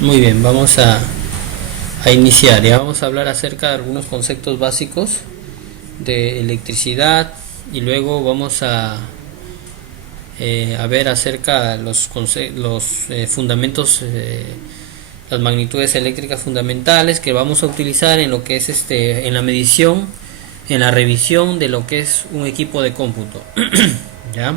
Muy bien, vamos a iniciar. Ya vamos a hablar acerca de algunos conceptos básicos de electricidad y luego vamos a ver acerca de los fundamentos, las magnitudes eléctricas fundamentales que vamos a utilizar en lo que es en la medición, en la revisión de lo que es un equipo de cómputo. ¿Ya?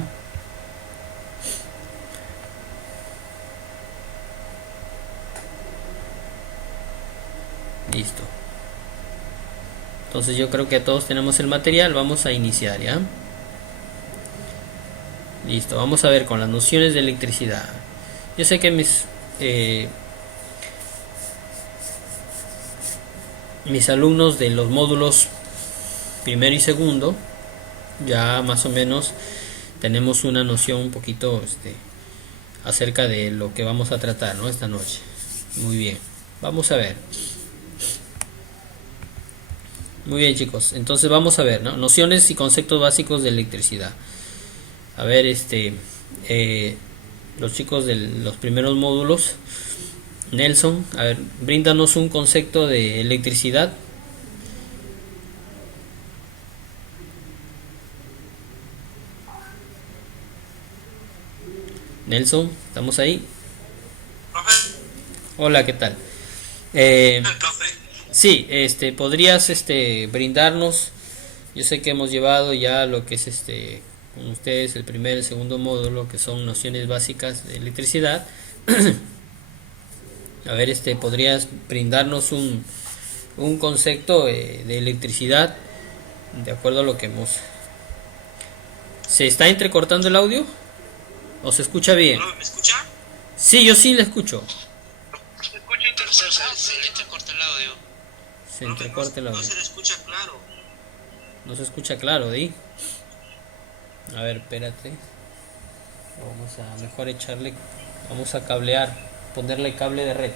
Listo. Entonces yo creo que todos tenemos el material, vamos a iniciar, ¿ya? Listo, vamos a ver con las nociones de electricidad. Yo sé que mis alumnos de los módulos primero y segundo ya más o menos tenemos una noción un poquito acerca de lo que vamos a tratar, ¿no? Esta noche. Muy bien, vamos a ver. Muy bien, chicos, entonces vamos a ver, ¿no? Nociones y conceptos básicos de electricidad. A ver, los chicos de los primeros módulos, Nelson, a ver, bríndanos un concepto de electricidad. Nelson, ¿estamos ahí? Profe, Hola, ¿qué tal? Eh, profe. sí, podrías brindarnos, yo sé que hemos llevado ya lo que es con ustedes el primer y el segundo módulo, que son nociones básicas de electricidad. A ver, podrías brindarnos un concepto de electricidad de acuerdo a lo que hemos. ¿Se está entrecortando el audio o se escucha bien? Profe, ¿me escucha? Sí, yo sí le escucho. Se escucha intercortado. Se le entrecorta el audio. Se Profe, entrecorta el no audio. se le escucha claro. No se escucha claro, ¿di? A ver, espérate. Vamos a mejor echarle. Vamos a cablear. Ponerle cable de red.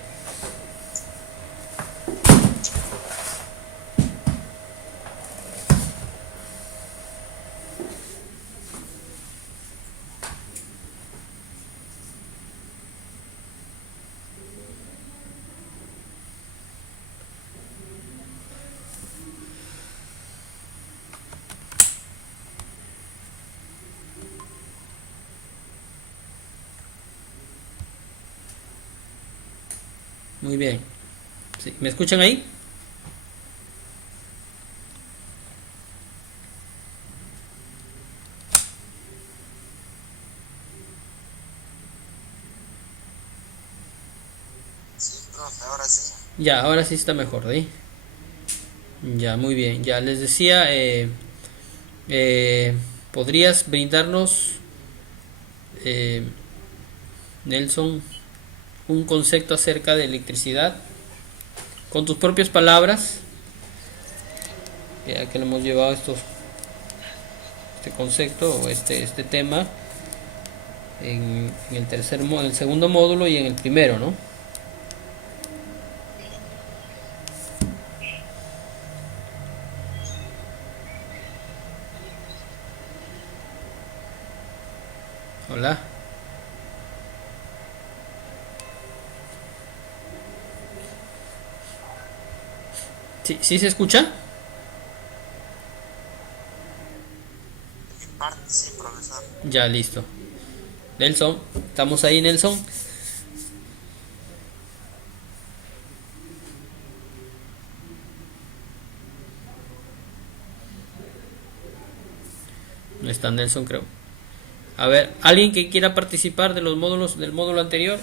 Muy bien. ¿Sí? ¿Me escuchan ahí? Sí, profe, ahora sí. Ya, ahora sí está mejor, ¿di? Ya, muy bien. Ya les decía, eh, ¿podrías brindarnos, eh, Nelson, un concepto acerca de electricidad con tus propias palabras? Ya que lo hemos llevado este concepto o este tema en el segundo módulo y en el primero, ¿no? Hola. ¿Sí, sí se escucha? En parte sí, profesor. Ya, listo. Nelson, ¿estamos ahí, Nelson? No está Nelson, creo. A ver, ¿alguien que quiera participar de los módulos del módulo anterior?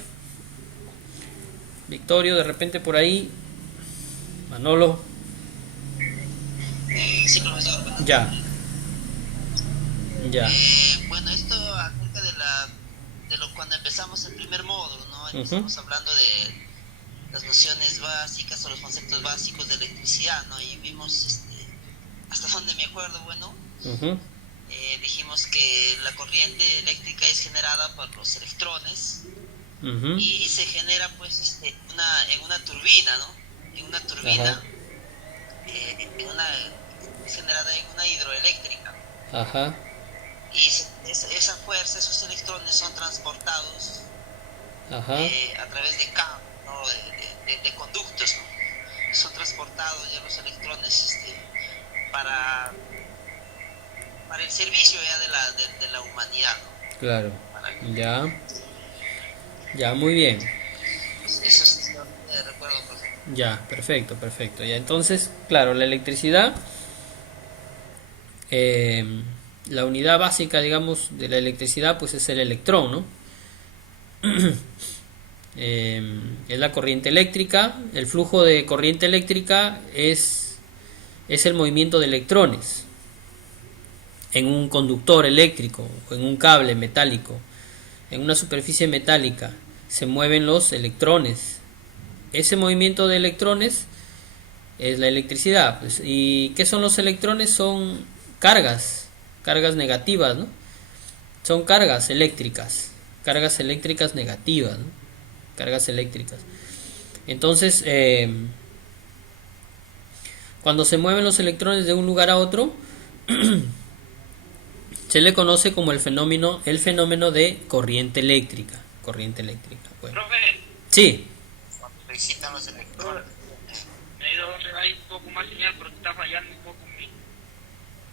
Victorio, de repente por ahí. Manolo. Sí, profesor. Buenas Ya, tardes. ya. Bueno, esto acerca de lo cuando empezamos el primer módulo, ¿no? Ujú, Empezamos hablando de las nociones básicas o los conceptos básicos de electricidad, ¿no? Y vimos, hasta donde me acuerdo, bueno, ujú, dijimos que la corriente eléctrica es generada por los electrones ujú. y se genera pues en una turbina, ¿no? En una Ajá, turbina, es generada en una hidroeléctrica. ajá, Y esa fuerza, esos electrones son transportados Ajá, a través de cables, ¿no? de conductos, ¿no? Son transportados ya los electrones para, para el servicio ya de la humanidad, ¿no? claro. Para, Ya, ya, muy bien. eso sí, yo recuerdo, profe. Ya, perfecto, perfecto. Ya, entonces, claro, la electricidad, eh, la unidad básica, digamos, de la electricidad, pues es el electrón, ¿no? Es la corriente eléctrica. El flujo de corriente eléctrica es el movimiento de electrones en un conductor eléctrico o en un cable metálico, en una superficie metálica. Se mueven los electrones. Ese movimiento de electrones es la electricidad. Pues. ¿Y qué son los electrones? Son cargas negativas, ¿no? Son cargas eléctricas negativas, ¿no? Cargas eléctricas. Entonces, cuando se mueven los electrones de un lugar a otro, se le conoce como el fenómeno de corriente eléctrica. Corriente eléctrica. Bueno. Profe, Sí, cuando se excitan los electrones, Me he ido donde hay un poco más señal, pero está fallando un poco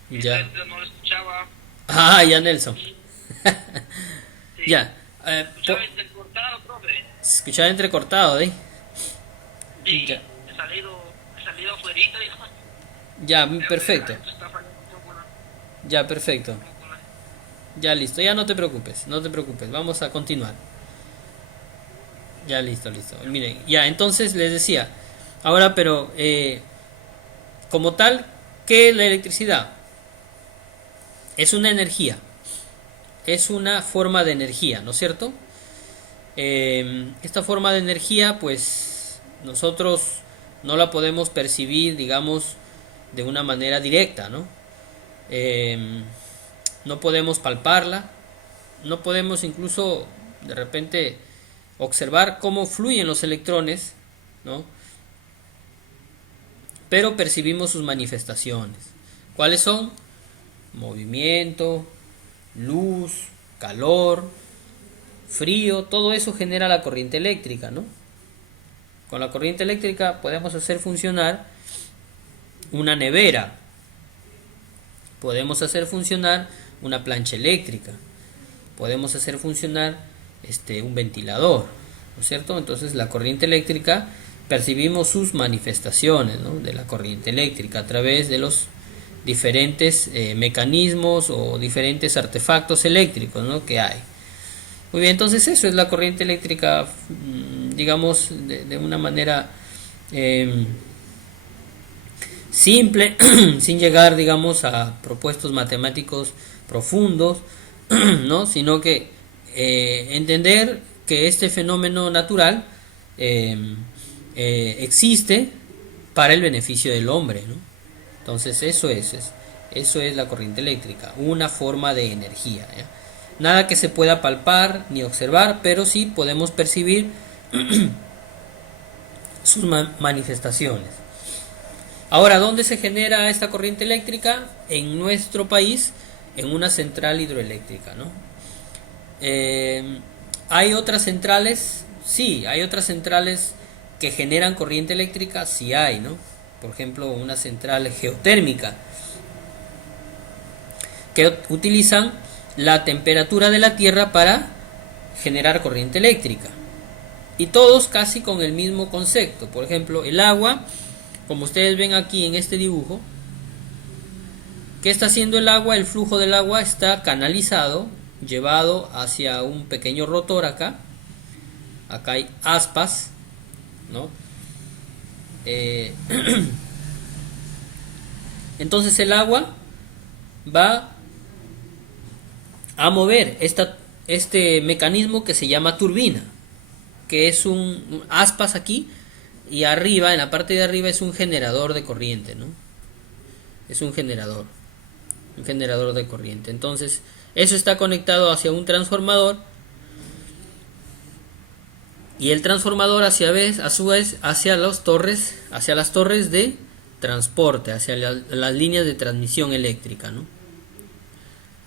mi ya. red, no lo escuchaba. Ah, ya, Nelson. Sí. Ya. Escuchaba entrecortado, profe. Escuchaba entrecortado, ¿eh? Sí, Ya. he salido afuerita y Ya, veo perfecto. que la red está fallando un poco Ya, perfecto. un poco la- Ya listo, ya no te preocupes, no te preocupes, vamos a continuar. Ya listo, listo. Miren, ya, entonces les decía, ahora pero como tal, ¿qué es la electricidad? Es una energía, es una forma de energía, ¿no es cierto? Esta forma de energía, pues nosotros no la podemos percibir, digamos, de una manera directa, ¿no? Eh, no podemos palparla, no podemos incluso de repente observar cómo fluyen los electrones, ¿no? Pero percibimos sus manifestaciones. ¿Cuáles son? Movimiento, luz, calor, frío, todo eso genera la corriente eléctrica, ¿no? Con la corriente eléctrica podemos hacer funcionar una nevera, podemos hacer funcionar una plancha eléctrica, podemos hacer funcionar un ventilador, ¿no es cierto? Entonces la corriente eléctrica percibimos sus manifestaciones, ¿no? De la corriente eléctrica a través de los diferentes mecanismos o diferentes artefactos eléctricos, ¿no? Que hay. Muy bien, entonces eso es la corriente eléctrica, digamos, de una manera simple, sin llegar, digamos, a propuestos matemáticos profundos, ¿no? Sino que entender que este fenómeno natural existe para el beneficio del hombre, ¿no? Entonces eso es la corriente eléctrica, una forma de energía, ¿ya? Nada que se pueda palpar ni observar, pero sí podemos percibir sus manifestaciones. Ahora, ¿dónde se genera esta corriente eléctrica? En nuestro país, en una central hidroeléctrica, ¿no? ¿Hay otras centrales? Sí, hay otras centrales que generan corriente eléctrica, sí hay, ¿no? Por ejemplo, una central geotérmica que utilizan la temperatura de la tierra para generar corriente eléctrica. Y todos casi con el mismo concepto. Por ejemplo, el agua, como ustedes ven aquí en este dibujo, ¿qué está haciendo el agua? El flujo del agua está canalizado, llevado hacia un pequeño rotor acá. Acá hay aspas, ¿no? Entonces el agua va a mover este mecanismo que se llama turbina, que es un aspas aquí, y arriba, en la parte de arriba, es un generador de corriente, ¿no? Es un generador de corriente. Entonces eso está conectado hacia un transformador, y el transformador a su vez hacia las torres de transporte, hacia las líneas de transmisión eléctrica, ¿no?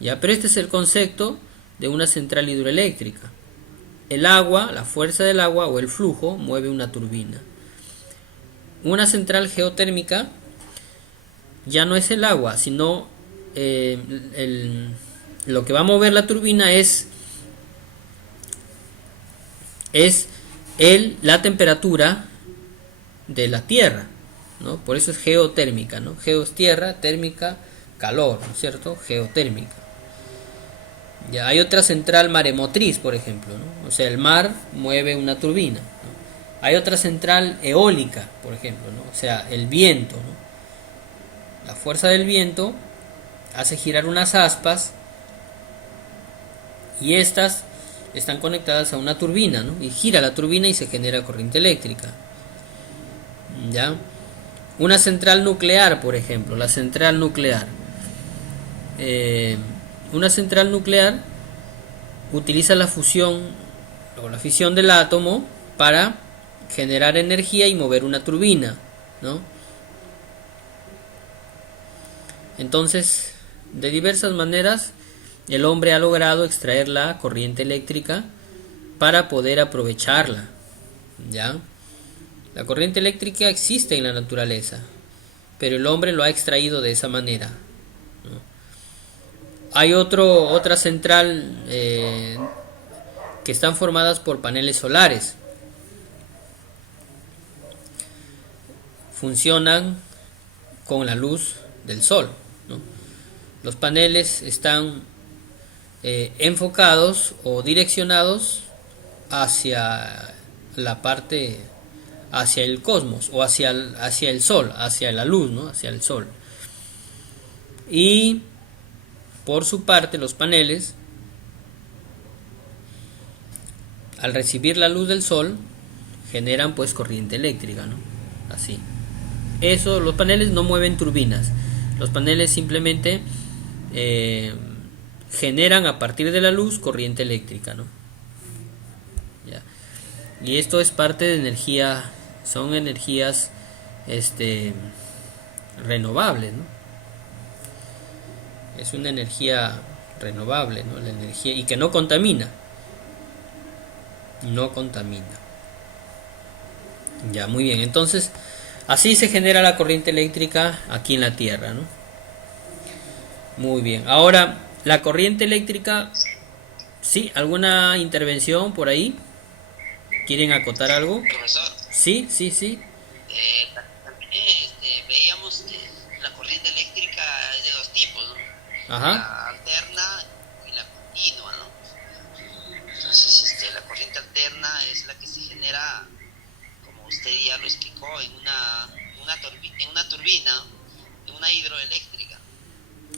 Ya, pero este es el concepto de una central hidroeléctrica. el agua, la fuerza del agua o el flujo mueve una turbina. Una central geotérmica ya no es el agua, sino lo que va a mover la turbina es la temperatura de la tierra, ¿no? Por eso es geotérmica, ¿no? Geo es tierra, térmica, calor, ¿no es cierto? Geotérmica. Ya hay otra central maremotriz, por ejemplo, ¿no? O sea, el mar mueve una turbina, ¿no? Hay otra central eólica, por ejemplo, ¿no? O sea, el viento, ¿no? La fuerza del viento hace girar unas aspas y estas están conectadas a una turbina, ¿no? Y gira la turbina y se genera corriente eléctrica. ¿Ya? Una central nuclear, por ejemplo, la central nuclear. Una central nuclear utiliza la fusión o la fisión del átomo para generar energía y mover una turbina, ¿no? Entonces, de diversas maneras, el hombre ha logrado extraer la corriente eléctrica para poder aprovecharla, ¿ya? La corriente eléctrica existe en la naturaleza, pero el hombre lo ha extraído de esa manera, ¿no? Hay otra central que están formadas por paneles solares. Funcionan con la luz del sol, ¿no? Los paneles están enfocados o direccionados hacia la parte, hacia el cosmos o hacia el sol, hacia la luz, ¿no? Hacia el sol. Y por su parte, los paneles, al recibir la luz del sol, generan pues corriente eléctrica, ¿no? Así. Eso, los paneles no mueven turbinas. Los paneles simplemente generan a partir de la luz corriente eléctrica, ¿no? Ya. Y esto es parte de energía, son energías renovables, ¿no? Es una energía renovable, ¿no? La energía, y que no contamina. No contamina. Ya, muy bien. Entonces, así se genera la corriente eléctrica aquí en la Tierra, ¿no? Muy bien. Ahora, la corriente eléctrica, ¿sí? ¿Alguna intervención por ahí? ¿Quieren acotar algo? Profesor, Sí, sí, sí. también veíamos que la corriente eléctrica es de dos tipos, ¿no? Ajá. La alterna y la continua, ¿no? Entonces, la corriente alterna es la que se genera, como usted ya lo explicó, en una turbina, en una hidroeléctrica.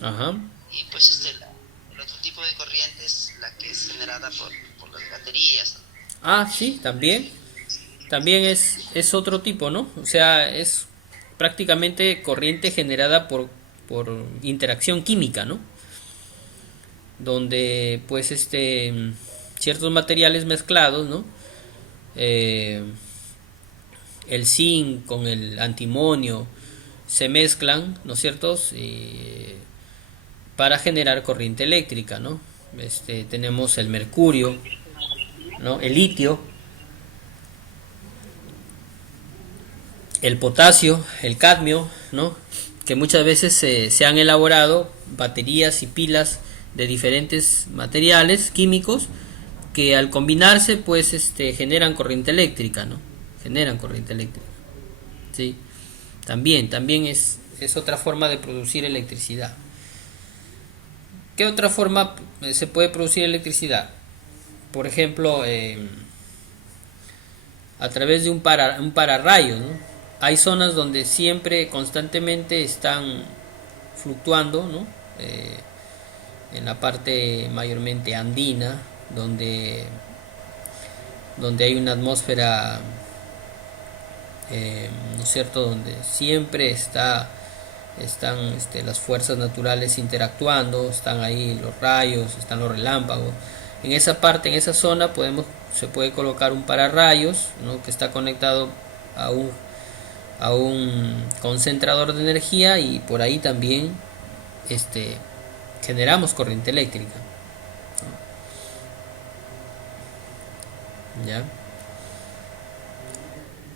Ajá. Y pues el otro tipo de corriente es la que es generada por las baterías, ¿no? Ah, sí, también. También es otro tipo, ¿no? O sea, es prácticamente corriente generada por interacción química, ¿no? Donde pues ciertos materiales mezclados, ¿no? El zinc con el antimonio se mezclan, ¿no es cierto? Para generar corriente eléctrica, ¿no? Tenemos el mercurio, ¿no? El litio, el potasio, el cadmio, ¿no? Que muchas veces se han elaborado baterías y pilas de diferentes materiales químicos que al combinarse pues generan corriente eléctrica, ¿no? Generan corriente eléctrica. ¿Sí? También es otra forma de producir electricidad. ¿Qué otra forma se puede producir electricidad? Por ejemplo, a través de un pararrayos, ¿no? Hay zonas donde siempre, constantemente están fluctuando, ¿no? En la parte mayormente andina, donde hay una atmósfera, ¿no es cierto?, donde siempre están las fuerzas naturales interactuando, están ahí los rayos, están los relámpagos. En esa parte, en esa zona se puede colocar un pararrayos, ¿no? Que está conectado a un concentrador de energía y por ahí también generamos corriente eléctrica, ¿no? ¿ya?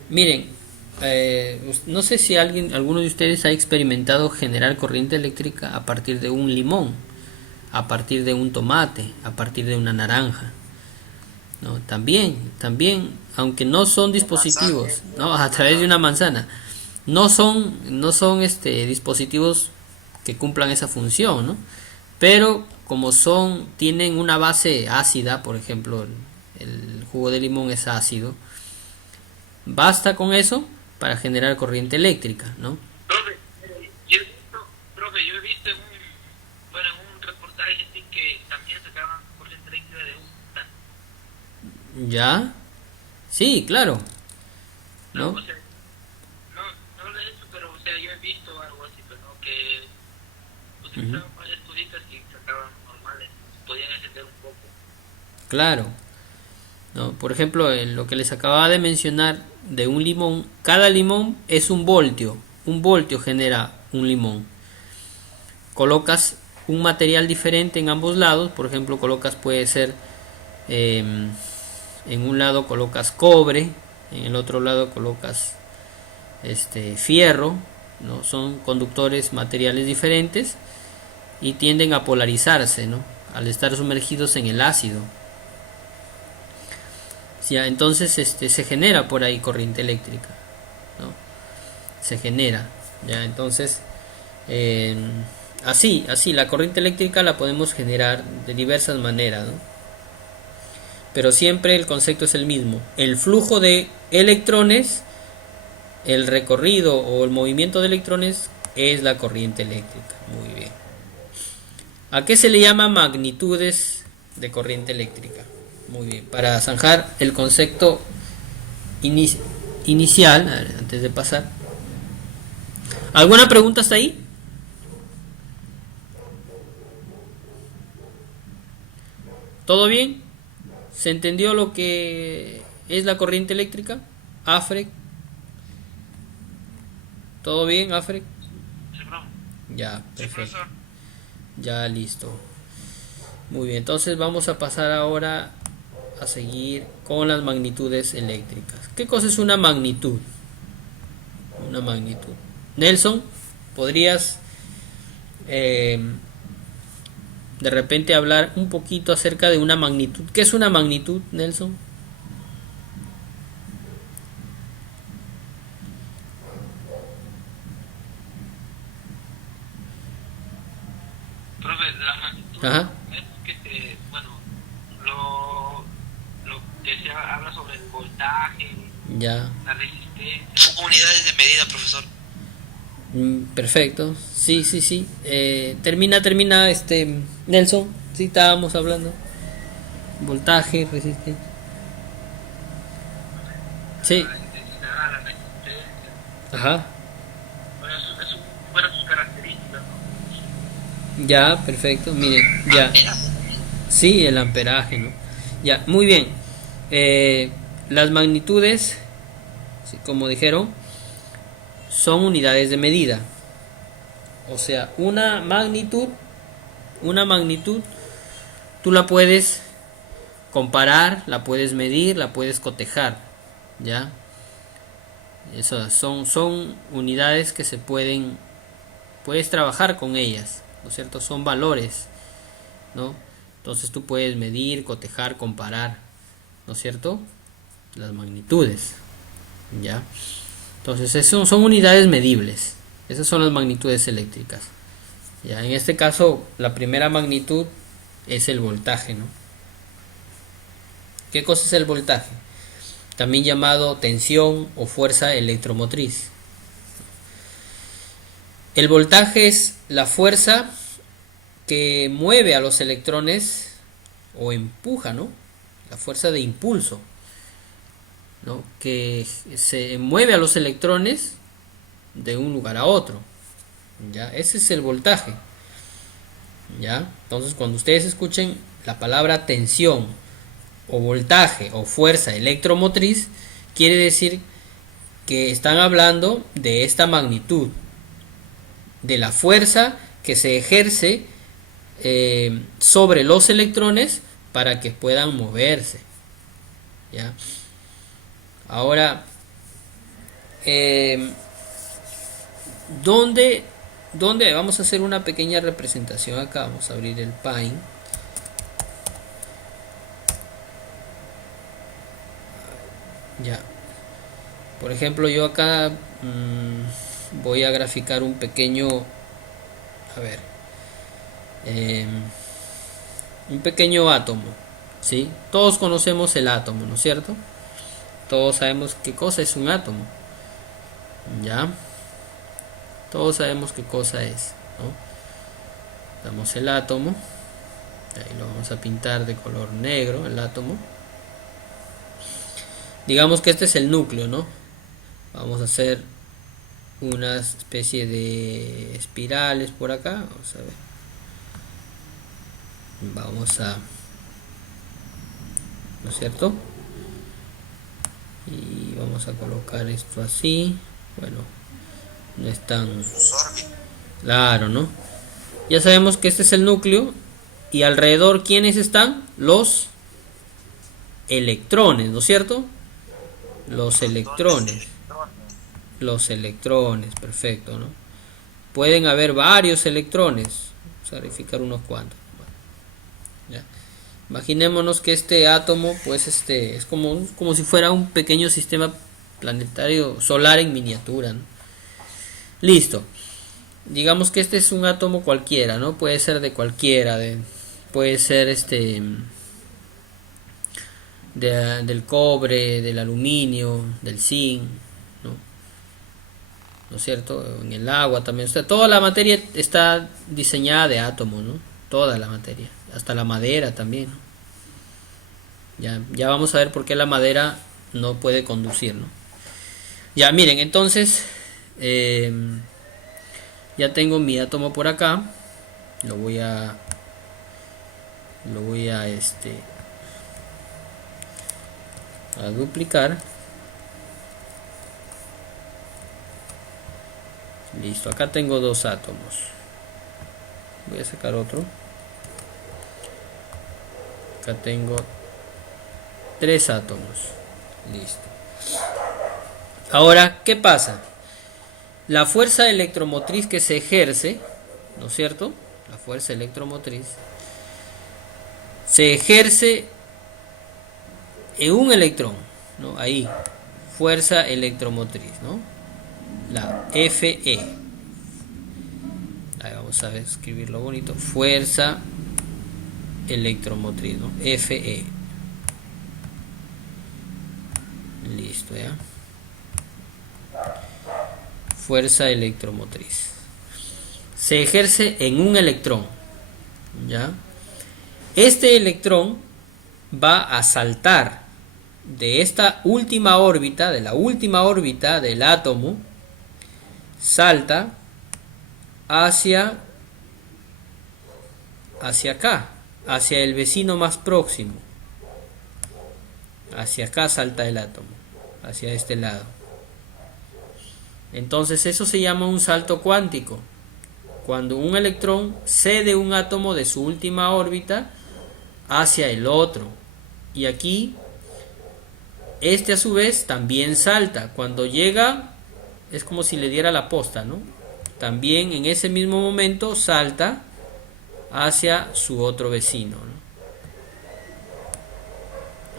Miren, no sé si alguno de ustedes ha experimentado generar corriente eléctrica a partir de un limón, a partir de un tomate, a partir de una naranja, ¿no? También, aunque no son dispositivos, ¿no? A través de una manzana, no son dispositivos que cumplan esa función, ¿no? Pero como tienen una base ácida, por ejemplo, el jugo de limón es ácido, basta con eso para generar corriente eléctrica, ¿no? Profe, yo he visto en un reportaje así que también sacaban corriente eléctrica de un... ¿Ya? Sí, claro, No, ¿no? o sea, no lo he hecho, pero o sea, yo he visto algo así, pero no que utilizaban varias cositas y sacaban normales, podían encender un poco. Claro, ¿no? Por ejemplo, en lo que les acababa de mencionar de un limón, cada limón es un voltio genera un limón. Colocas un material diferente en ambos lados, por ejemplo, puede ser, en un lado colocas cobre, en el otro lado colocas fierro, ¿no? Son conductores materiales diferentes y tienden a polarizarse, ¿no? Al estar sumergidos en el ácido. Ya, entonces se genera por ahí corriente eléctrica, ¿no? Se genera, ya, entonces así la corriente eléctrica la podemos generar de diversas maneras, ¿no? Pero siempre el concepto es el mismo: el flujo de electrones, el recorrido o el movimiento de electrones es la corriente eléctrica. Muy bien. ¿A qué se le llama magnitudes de corriente eléctrica? Muy bien, para zanjar el concepto inicial, a ver, antes de pasar. ¿Alguna pregunta hasta ahí? ¿Todo bien? ¿Se entendió lo que es la corriente eléctrica? ¿Afrec? ¿Todo bien, Afrec? Sí, profe. Ya, Sí, perfecto. profesor. Ya, listo. Muy bien, entonces vamos a pasar ahora a seguir con las magnitudes eléctricas. ¿Qué cosa es una magnitud? Una magnitud. Nelson, ¿podrías de repente hablar un poquito acerca de una magnitud? ¿Qué es una magnitud, Nelson? Profe, la magnitud Ajá. es que lo que se habla sobre el voltaje, Ya. la resistencia. Unidades de medida, profesor. Perfecto. Sí. Termina, Nelson. Sí, estábamos hablando. Voltaje, resistencia. Sí. La intensidad, la resistencia. Ajá. Bueno, fueron sus características, ¿no? Ya, perfecto. Miren, ya. Sí, el amperaje, ¿no? Ya, muy bien. Las magnitudes, sí, como dijeron, son unidades de medida. O sea, una magnitud, tú la puedes comparar, la puedes medir, la puedes cotejar, ¿ya? Eso son unidades que puedes trabajar con ellas, ¿no es cierto? Son valores, ¿no? Entonces tú puedes medir, cotejar, comparar, ¿no es cierto? Las magnitudes, ¿ya? Entonces son unidades medibles. Esas son las magnitudes eléctricas. Ya, en este caso, la primera magnitud es el voltaje, ¿no? ¿Qué cosa es el voltaje? También llamado tensión o fuerza electromotriz. El voltaje es la fuerza que mueve a los electrones o empuja, ¿no? La fuerza de impulso, ¿no? Que se mueve a los electrones de un lugar a otro. ¿Ya? Ese es el voltaje. ¿Ya? Entonces, cuando ustedes escuchen la palabra tensión o voltaje o fuerza electromotriz, quiere decir que están hablando de esta magnitud, de la fuerza que se ejerce sobre los electrones para que puedan moverse. ¿ya? Ahora, ¿dónde vamos a hacer una pequeña representación acá? Vamos a abrir el Paint. Ya. Por ejemplo, yo acá voy a graficar un pequeño, a ver, un pequeño átomo, ¿sí? Todos conocemos el átomo, ¿no es cierto? Todos sabemos qué cosa es un átomo, ¿ya? Todos sabemos qué cosa es, ¿no? Damos el átomo, ahí lo vamos a pintar de color negro, el átomo. Digamos que este es el núcleo, ¿no? Vamos a hacer una especie de espirales por acá, vamos a ver. Vamos a, ¿no es cierto? Y vamos a colocar esto así. Bueno, no es tan claro, ¿no? Ya sabemos que este es el núcleo y alrededor, ¿quiénes están? Los electrones, ¿no es cierto? Los electrones. Los electrones, perfecto, ¿no? Pueden haber varios electrones. Vamos a verificar unos cuantos. Bueno, ya. Imaginémonos que este átomo, pues es como si fuera un pequeño sistema planetario solar en miniatura, ¿no? Listo. Digamos que este es un átomo cualquiera, ¿no? Puede ser de cualquiera, puede ser del cobre, del aluminio, del zinc, ¿no es cierto? En el agua también. O sea, toda la materia está diseñada de átomos, ¿no? Toda la materia, hasta la madera también, ¿no? Ya vamos a ver por qué la madera no puede conducir, ¿no? Ya, miren, entonces ya tengo mi átomo por acá. Lo voy a duplicar. Listo, acá tengo dos átomos. Voy a sacar otro. Acá tengo 3 átomos. Listo. Ahora, ¿qué pasa? La fuerza electromotriz que se ejerce, ¿no es cierto? La fuerza electromotriz se ejerce en un electrón, ¿no? Ahí, fuerza electromotriz, ¿no? La Fe. Ahí vamos a escribirlo bonito. Fuerza electromotriz, ¿no? Fe. Listo, ya. Fuerza electromotriz. Se ejerce en un electrón, ¿ya? Este electrón va a saltar de esta última órbita, de la última órbita del átomo, salta hacia acá, hacia el vecino más próximo. Hacia acá salta el átomo, hacia este lado. Entonces eso se llama un salto cuántico. Cuando un electrón cede un átomo de su última órbita hacia el otro. Y aquí, este a su vez también salta. Cuando llega, es como si le diera la posta, ¿no? También en ese mismo momento salta hacia su otro vecino, ¿no?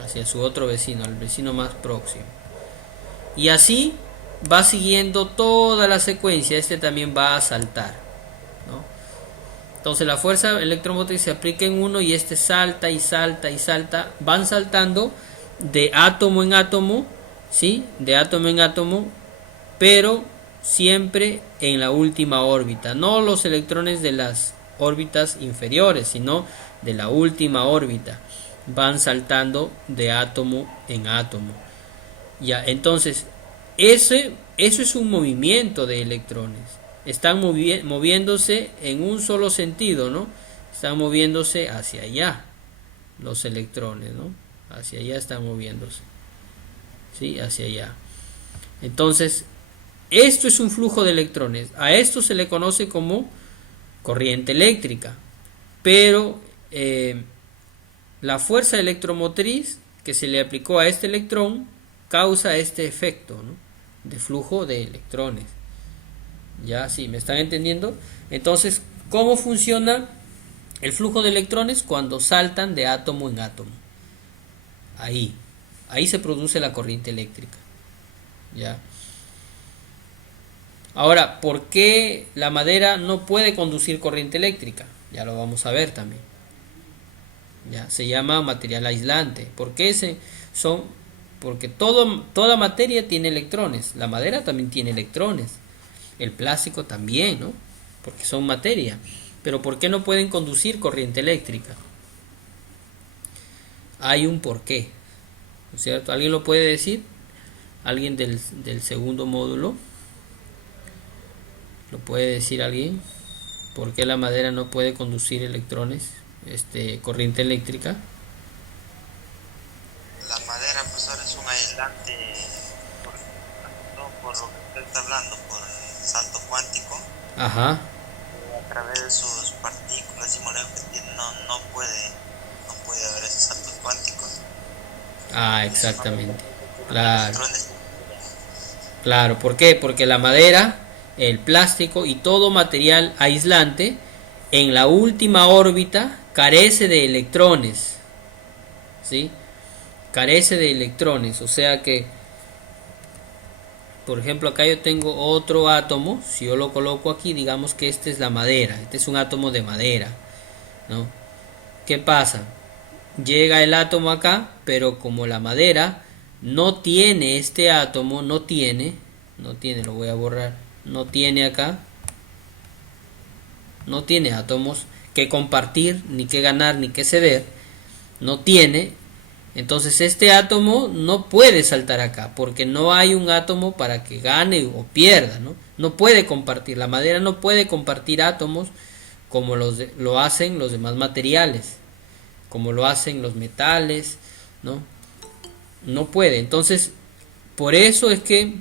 Hacia su otro vecino, el vecino más próximo. Y así va siguiendo toda la secuencia. Este también va a saltar, ¿no? Entonces la fuerza electromotriz se aplica en uno y este salta y salta y salta. Van saltando de átomo en átomo, ¿sí? De átomo en átomo, pero siempre en la última órbita. No los electrones de las órbitas inferiores, sino de la última órbita. Van saltando de átomo en átomo. Ya, entonces eso es un movimiento de electrones. Están moviéndose en un solo sentido, ¿no? Están moviéndose hacia allá los electrones, ¿no? Hacia allá están moviéndose, ¿sí? Hacia allá. Entonces, esto es un flujo de electrones. A esto se le conoce como corriente eléctrica. Pero la fuerza electromotriz que se le aplicó a este electrón causa este efecto, ¿no?, de flujo de electrones. Ya, sí, ¿me están entendiendo? Entonces, ¿cómo funciona el flujo de electrones? Cuando saltan de átomo en átomo. Ahí se produce la corriente eléctrica. Ya. Ahora, ¿por qué la madera no puede conducir corriente eléctrica? Ya lo vamos a ver también. Ya, se llama material aislante. ¿Por qué porque toda materia tiene electrones. La madera también tiene electrones. El plástico también, ¿no?, porque son materia. Pero ¿por qué no pueden conducir corriente eléctrica? Hay un porqué, ¿no es cierto? ¿Alguien lo puede decir? ¿Alguien del segundo módulo? ¿Lo puede decir alguien? ¿Por qué la madera no puede conducir electrones, corriente eléctrica? La madera, pues ahora es un aislante, por lo que usted está hablando, por el salto cuántico. Ajá. A través de sus partículas y moléculas que tiene, no puede haber esos saltos cuánticos. Ah, exactamente. Claro. Claro, ¿por qué? Porque la madera, el plástico y todo material aislante en la última órbita carece de electrones. ¿Sí? Carece de electrones, o sea que, por ejemplo, acá yo tengo otro átomo. Si yo lo coloco aquí, digamos que este es la madera, este es un átomo de madera, ¿no? ¿Qué pasa? Llega el átomo acá, pero como la madera no tiene este átomo, no tiene, lo voy a borrar, no tiene acá, no tiene átomos que compartir, ni que ganar, ni que ceder, no tiene. Entonces este átomo no puede saltar acá, porque no hay un átomo para que gane o pierda, ¿no? No puede compartir, la madera no puede compartir átomos como lo hacen los demás materiales, como lo hacen los metales, ¿no? No puede. Entonces, por eso es que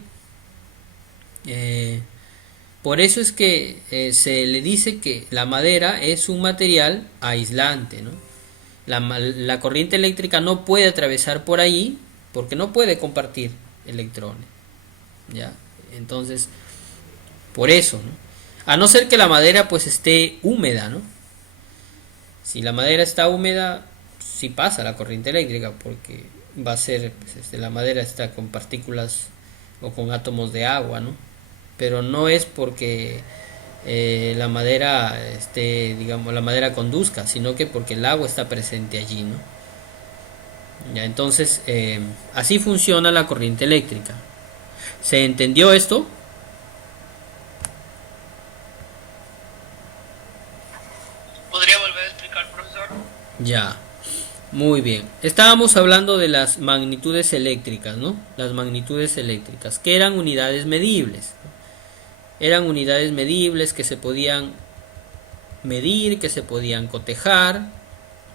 se le dice que la madera es un material aislante, ¿no? La corriente eléctrica no puede atravesar por ahí porque no puede compartir electrones, ¿ya? Entonces, por eso, ¿no? A no ser que la madera pues esté húmeda, ¿no? Si la madera está húmeda, sí pasa la corriente eléctrica, porque va a ser, pues, la madera está con partículas o con átomos de agua, ¿no? Pero no es porque la madera digamos, la madera conduzca, sino que porque el agua está presente allí, ¿no? Ya, entonces, así funciona la corriente eléctrica. ¿Se entendió esto? ¿Podría volver a explicar, profesor? Ya, muy bien. Estábamos hablando de las magnitudes eléctricas, ¿no? Las magnitudes eléctricas, que eran unidades medibles. Eran unidades medibles que se podían medir, que se podían cotejar.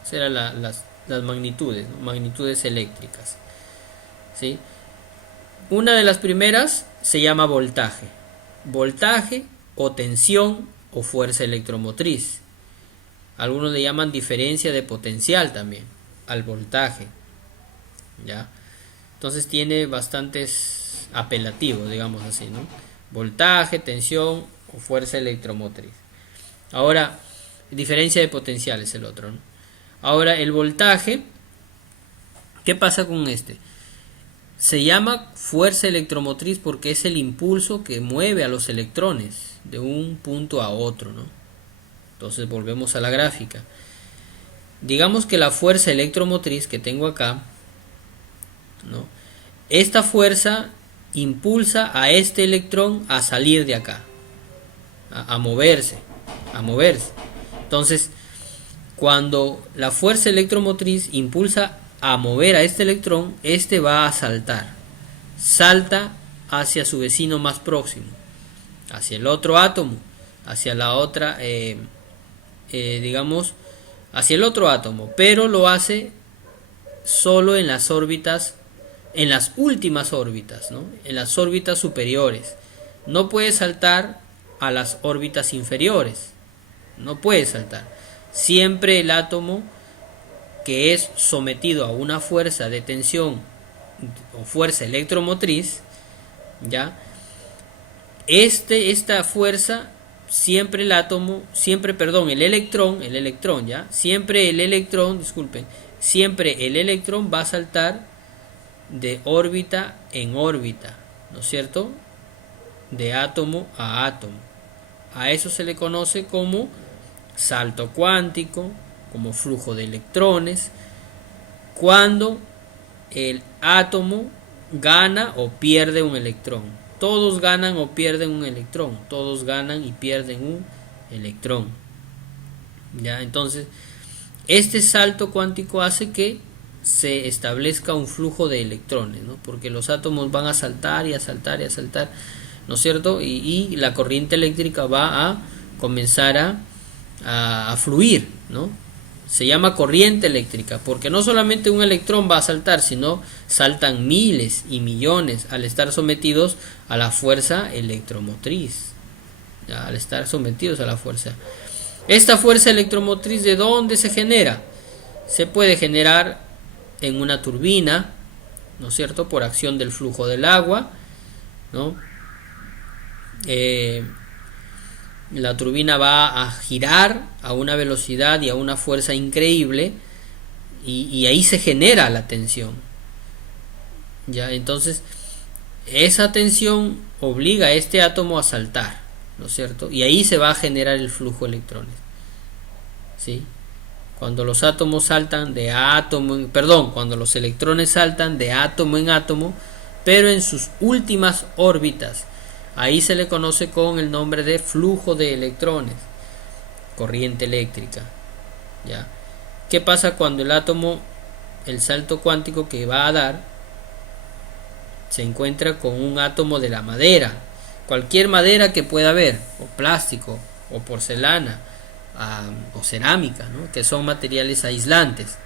Esas eran las magnitudes, ¿no? Magnitudes eléctricas, ¿sí? Una de las primeras se llama voltaje. Voltaje o tensión o fuerza electromotriz. Algunos le llaman diferencia de potencial también al voltaje, ¿ya? Entonces tiene bastantes apelativos, digamos así, ¿no? Voltaje, tensión o fuerza electromotriz. Ahora, diferencia de potencial es el otro, ¿no? Ahora, el voltaje, ¿qué pasa con este? Se llama fuerza electromotriz porque es el impulso que mueve a los electrones de un punto a otro, ¿no? Entonces volvemos a la gráfica. Digamos que la fuerza electromotriz que tengo acá, ¿no? Esta fuerza impulsa a este electrón a salir de acá, a moverse. Entonces, cuando la fuerza electromotriz impulsa a mover a este electrón, este va a saltar. Salta hacia su vecino más próximo, hacia el otro átomo, hacia la otra, digamos, hacia el otro átomo, pero lo hace solo en las órbitas, en las últimas órbitas, ¿no? En las órbitas superiores. No puede saltar a las órbitas inferiores. No puede saltar. Siempre el átomo que es sometido a una fuerza de tensión o fuerza electromotriz, ¿ya? Esta fuerza, siempre el electrón, ¿ya? Siempre el electrón va a saltar de órbita en órbita, ¿no es cierto? De átomo a átomo. A eso se le conoce como salto cuántico, como flujo de electrones, cuando el átomo gana o pierde un electrón. Todos ganan o pierden un electrón, todos ganan y pierden un electrón. ¿Ya? Entonces, este salto cuántico hace que se establezca un flujo de electrones, ¿no? Porque los átomos van a saltar y a saltar y a saltar, ¿no es cierto? Y la corriente eléctrica va a comenzar a fluir, ¿no? Se llama corriente eléctrica porque no solamente un electrón va a saltar, sino saltan miles y millones al estar sometidos a la fuerza electromotriz, ¿ya? Al estar sometidos a la fuerza. Esta fuerza electromotriz, ¿de dónde se genera? Se puede generar en una turbina, ¿no es cierto? Por acción del flujo del agua, ¿no? La turbina va a girar a una velocidad y a una fuerza increíble y ahí se genera la tensión, ¿ya? Entonces esa tensión obliga a este átomo a saltar, ¿no es cierto? Y ahí se va a generar el flujo de electrones, ¿sí? Cuando los átomos saltan de cuando los electrones saltan de átomo en átomo, pero en sus últimas órbitas, ahí se le conoce con el nombre de flujo de electrones, corriente eléctrica, ¿ya? ¿Qué pasa cuando el átomo, el salto cuántico que va a dar, se encuentra con un átomo de la madera? Cualquier madera que pueda haber, o plástico, o porcelana, o cerámica, ¿no? Que son materiales aislantes.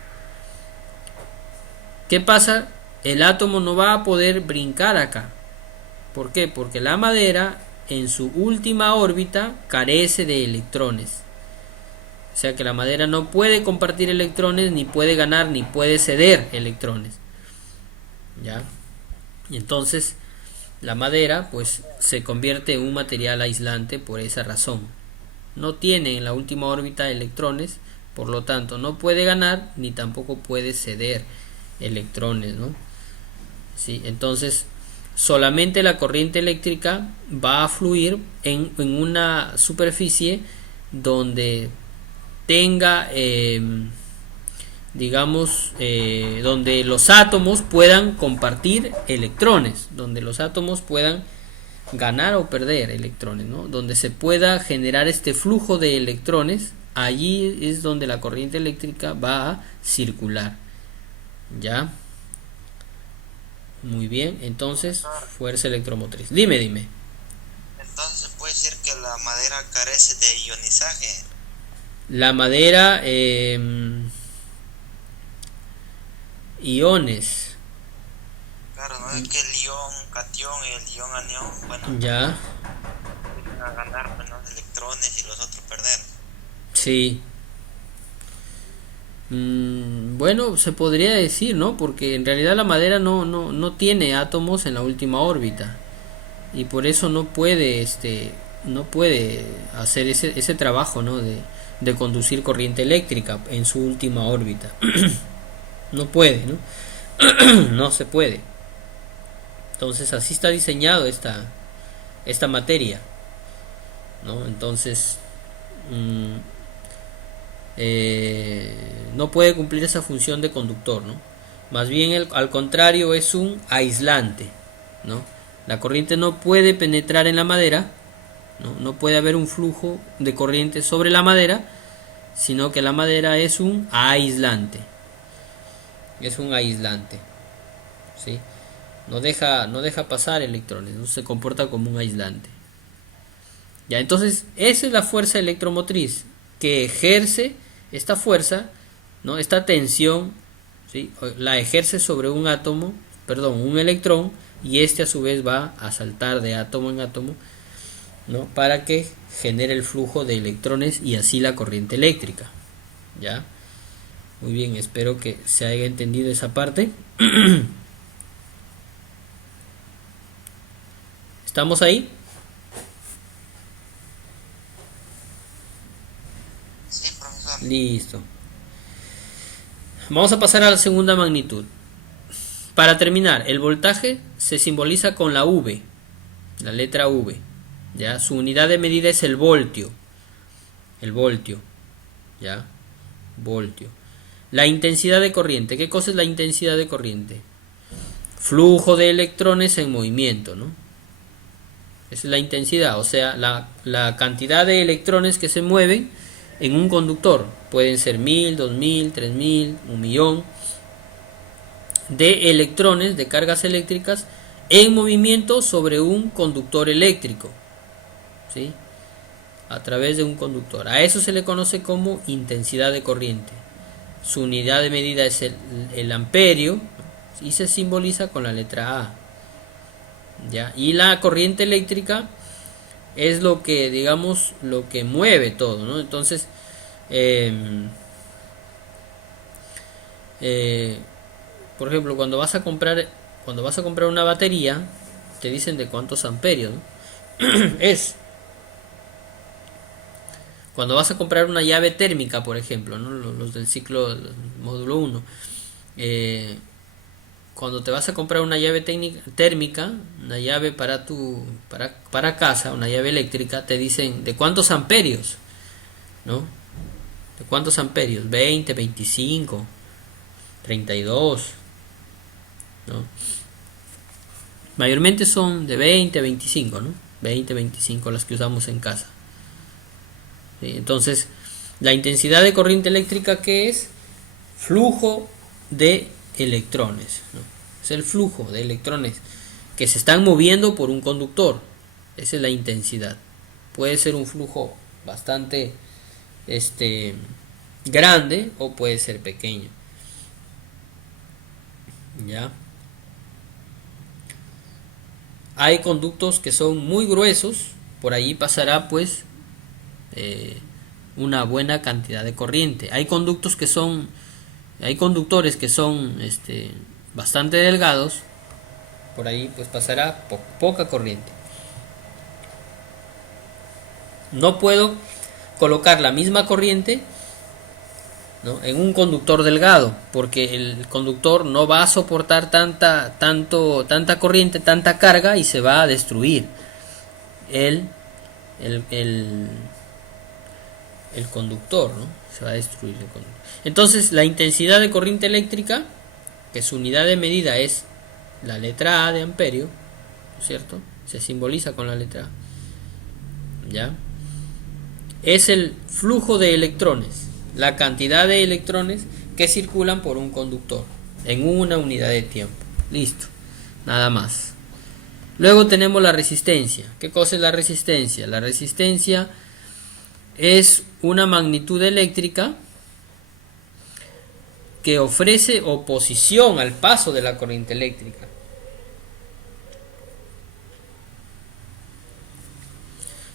¿Qué pasa? El átomo no va a poder brincar acá. ¿Por qué? Porque la madera en su última órbita carece de electrones. O sea que la madera no puede compartir electrones, ni puede ganar, ni puede ceder electrones, ¿ya? Y entonces la madera pues se convierte en un material aislante por esa razón. No tiene en la última órbita electrones, por lo tanto no puede ganar ni tampoco puede ceder electrones, ¿no? ¿Sí? Entonces solamente la corriente eléctrica va a fluir en una superficie donde tenga, donde los átomos puedan compartir electrones, donde los átomos puedan ganar o perder electrones, ¿no? Donde se pueda generar este flujo de electrones, allí es donde la corriente eléctrica va a circular, ¿ya? Muy bien, entonces fuerza electromotriz. Dime. Entonces puede decir que la madera carece de ionizaje. La madera, iones. Claro, no es que el ion catión y el ion anión, bueno, Ya. van a ganar menos electrones y los otros perder. Sí. Bueno, se podría decir, ¿no? Porque en realidad la madera no tiene átomos en la última órbita y por eso no puede hacer ese trabajo, ¿no? De conducir corriente eléctrica en su última órbita. No puede, ¿no? No se puede. Entonces así está diseñado esta materia, ¿no? Entonces no puede cumplir esa función de conductor, ¿no? Más bien al contrario, es un aislante, ¿no? La corriente no puede penetrar en la madera, no puede haber un flujo de corriente sobre la madera, sino que la madera es un aislante, ¿sí? No deja pasar electrones, no se comporta como un aislante. Ya, entonces esa es la fuerza electromotriz que ejerce esta fuerza, ¿no? Esta tensión, ¿sí? La ejerce sobre un electrón, y este a su vez va a saltar de átomo en átomo, ¿no? Para que genere el flujo de electrones y así la corriente eléctrica, ¿ya? Muy bien, espero que se haya entendido esa parte. ¿Estamos ahí? Sí, profesor. Listo. Vamos a pasar a la segunda magnitud. Para terminar, el voltaje se simboliza con la V, la letra V. ¿Ya? Su unidad de medida es el voltio. El voltio. ¿Ya? Voltio. La intensidad de corriente. ¿Qué cosa es la intensidad de corriente? Flujo de electrones en movimiento, ¿no? Esa es la intensidad, o sea, la cantidad de electrones que se mueven en un conductor. Pueden ser 1000, 2000, 3000, 1.000.000 de electrones, de cargas eléctricas en movimiento sobre un conductor eléctrico, ¿sí? A través de un conductor. A eso se le conoce como intensidad de corriente. Su unidad de medida es el amperio y se simboliza con la letra A. ¿Ya? Y la corriente eléctrica es lo que, digamos, lo que mueve todo, ¿no? Entonces, por ejemplo, cuando vas a comprar una batería, te dicen de cuántos amperios, ¿no? Es cuando vas a comprar una llave térmica, por ejemplo, ¿no? Los del ciclo módulo 1, cuando te vas a comprar una llave térmica, una llave para casa, una llave eléctrica, te dicen de cuántos amperios, ¿no? De cuántos amperios, 20, 25, 32, ¿no? Mayormente son de 20 a 25, ¿no? 20, 25 las que usamos en casa. ¿Sí? Entonces, la intensidad de corriente eléctrica, ¿qué es? Flujo de electrones, ¿no? Es el flujo de electrones que se están moviendo por un conductor. Esa es la intensidad. Puede ser un flujo bastante grande o puede ser pequeño. ¿Ya? Hay conductos que son muy gruesos, por allí pasará pues una buena cantidad de corriente. Hay conductores que son bastante delgados, por ahí pues pasará poca corriente. No puedo colocar la misma corriente, ¿no?, en un conductor delgado, porque el conductor no va a soportar tanta corriente, tanta carga, y se va a destruir el conductor, ¿no? Se va a destruir el conductor. Entonces, la intensidad de corriente eléctrica, que su unidad de medida es la letra A de amperio, ¿cierto? Se simboliza con la letra A, ¿ya? Es el flujo de electrones, la cantidad de electrones que circulan por un conductor en una unidad de tiempo. Listo, nada más. Luego tenemos la resistencia. ¿Qué cosa es la resistencia? La resistencia es una magnitud eléctrica que ofrece oposición al paso de la corriente eléctrica.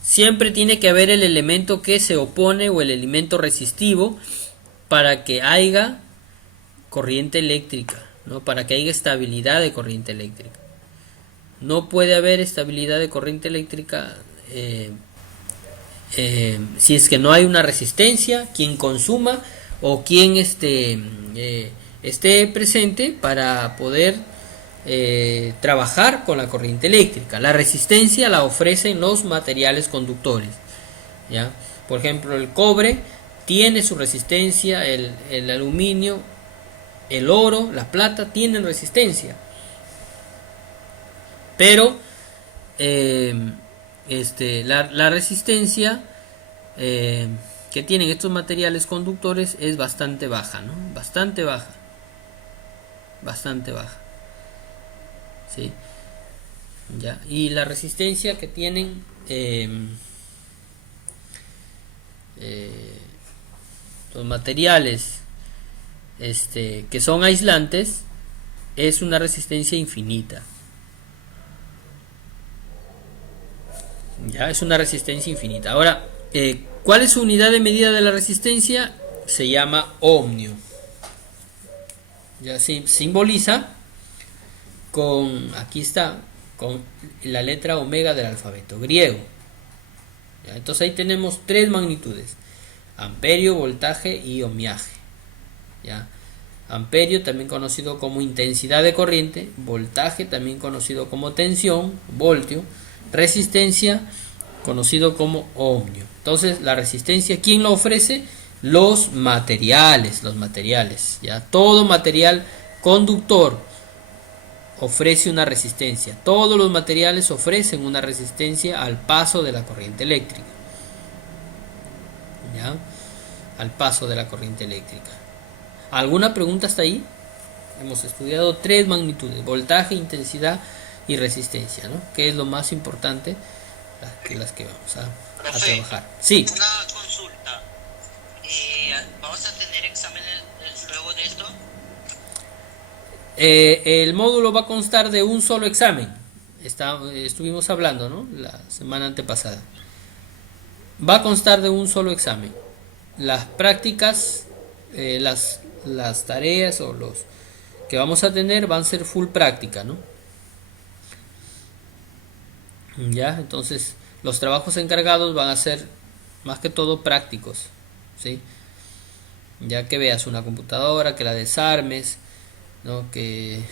Siempre tiene que haber el elemento que se opone o el elemento resistivo para que haya corriente eléctrica, ¿no? Para que haya estabilidad de corriente eléctrica. No puede haber estabilidad de corriente eléctrica si es que no hay una resistencia, quien consuma o quien esté presente para poder trabajar con la corriente eléctrica. La resistencia la ofrecen los materiales conductores, ¿ya? Por ejemplo, el cobre tiene su resistencia, el aluminio, el oro, la plata tienen resistencia, pero la resistencia que tienen estos materiales conductores es bastante baja, ¿no? Bastante baja. ¿Sí? ¿Ya? Y la resistencia que tienen los materiales que son aislantes es una resistencia infinita. Ya, es una resistencia infinita. Ahora, ¿cuál es su unidad de medida de la resistencia? Se llama ohmio. Ya simboliza con, aquí está, con la letra omega del alfabeto griego. ¿Ya? Entonces ahí tenemos tres magnitudes: amperio, voltaje y ohmiaje. ¿Ya? Amperio, también conocido como intensidad de corriente; voltaje, también conocido como tensión, voltio; resistencia, conocido como ohmio. Entonces, la resistencia, ¿quién lo ofrece? Los materiales, ¿ya? Todo material conductor ofrece una resistencia. Todos los materiales ofrecen una resistencia al paso de la corriente eléctrica. ¿Ya? Al paso de la corriente eléctrica. ¿Alguna pregunta hasta ahí? Hemos estudiado tres magnitudes: voltaje, intensidad y resistencia, ¿no? Que es lo más importante, las que vamos a trabajar. Sí. Una consulta. ¿Vamos a tener exámenes luego de esto? El módulo va a constar de un solo examen. Estuvimos hablando, ¿no? La semana antepasada. Va a constar de un solo examen. Las prácticas, las tareas o los que vamos a tener van a ser full práctica, ¿no? Ya, entonces los trabajos encargados van a ser más que todo prácticos, ¿sí? Ya que veas una computadora, que la desarmes, ¿no? Que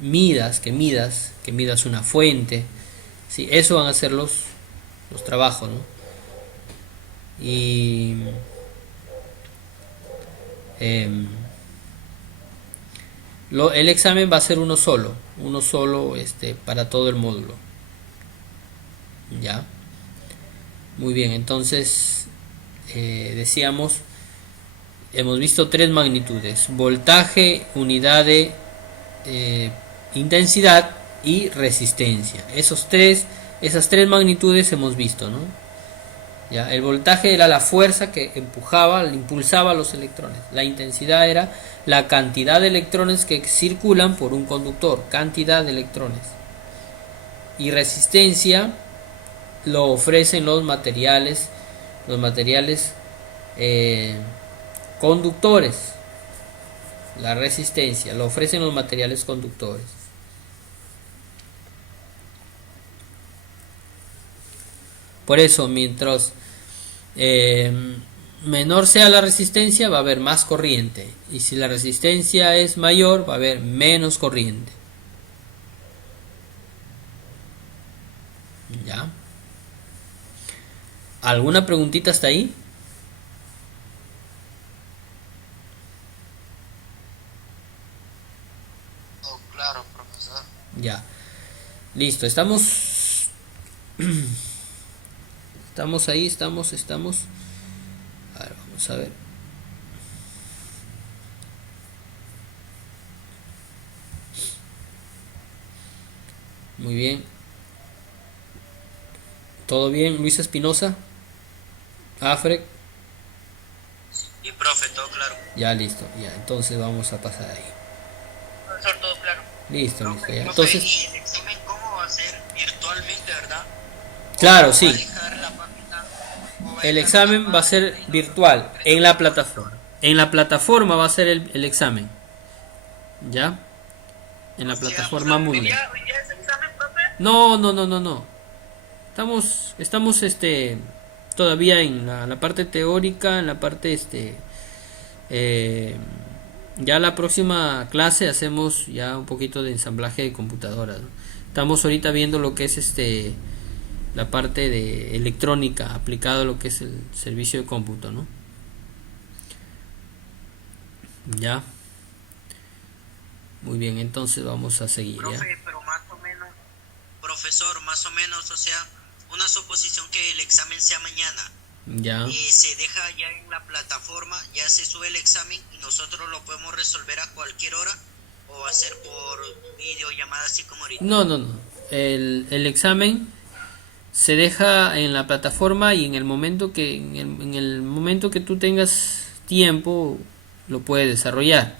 midas una fuente, ¿sí? Eso van a ser los trabajos, ¿no? Y el examen va a ser uno solo para todo el módulo. Ya, muy bien. Entonces decíamos, hemos visto tres magnitudes: voltaje, unidad de intensidad y resistencia. Esas tres magnitudes hemos visto, ¿no? Ya, el voltaje era la fuerza que impulsaba a los electrones. La intensidad era la cantidad de electrones que circulan por un conductor, cantidad de electrones. Y resistencia lo ofrecen los materiales conductores. La resistencia lo ofrecen los materiales conductores. Por eso, mientras menor sea la resistencia, va a haber más corriente. Y si la resistencia es mayor, va a haber menos corriente. ¿Ya? ¿Alguna preguntita hasta ahí? Oh, claro, profesor. Ya. Listo, estamos ahí, estamos. A ver, vamos a ver. Muy bien. ¿Todo bien, Luis Espinosa? Afrec. Y profe, todo claro. Ya, listo. Ya, entonces vamos a pasar ahí. Profesor, todo claro. Listo, Profe, listo. Ya. profe, Entonces, ¿y el examen cómo va a ser? Virtualmente, ¿verdad? claro, ¿O va a sí. dejar la página? ¿O va a El dejar examen una va a ser página virtual en la frente a plataforma. En la plataforma va a ser el examen. ¿Ya? En la O sea, plataforma ¿Hoy Moodle. día es examen, profe? No. Estamos todavía en la parte teórica, en la parte eh, ya la próxima clase hacemos ya un poquito de ensamblaje de computadoras, ¿no? Estamos ahorita viendo lo que es la parte de electrónica aplicado a lo que es el servicio de cómputo, ¿no? Ya. Muy bien, entonces vamos a seguir, ¿ya? Profe, pero más o menos. Profesor, más o menos, o sea, una suposición que el examen sea mañana. Ya. Se deja ya en la plataforma, ya se sube el examen y nosotros lo podemos resolver a cualquier hora o va a ser por videollamada así como ahorita. No. El examen se deja en la plataforma y en el momento que tú tengas tiempo lo puedes desarrollar.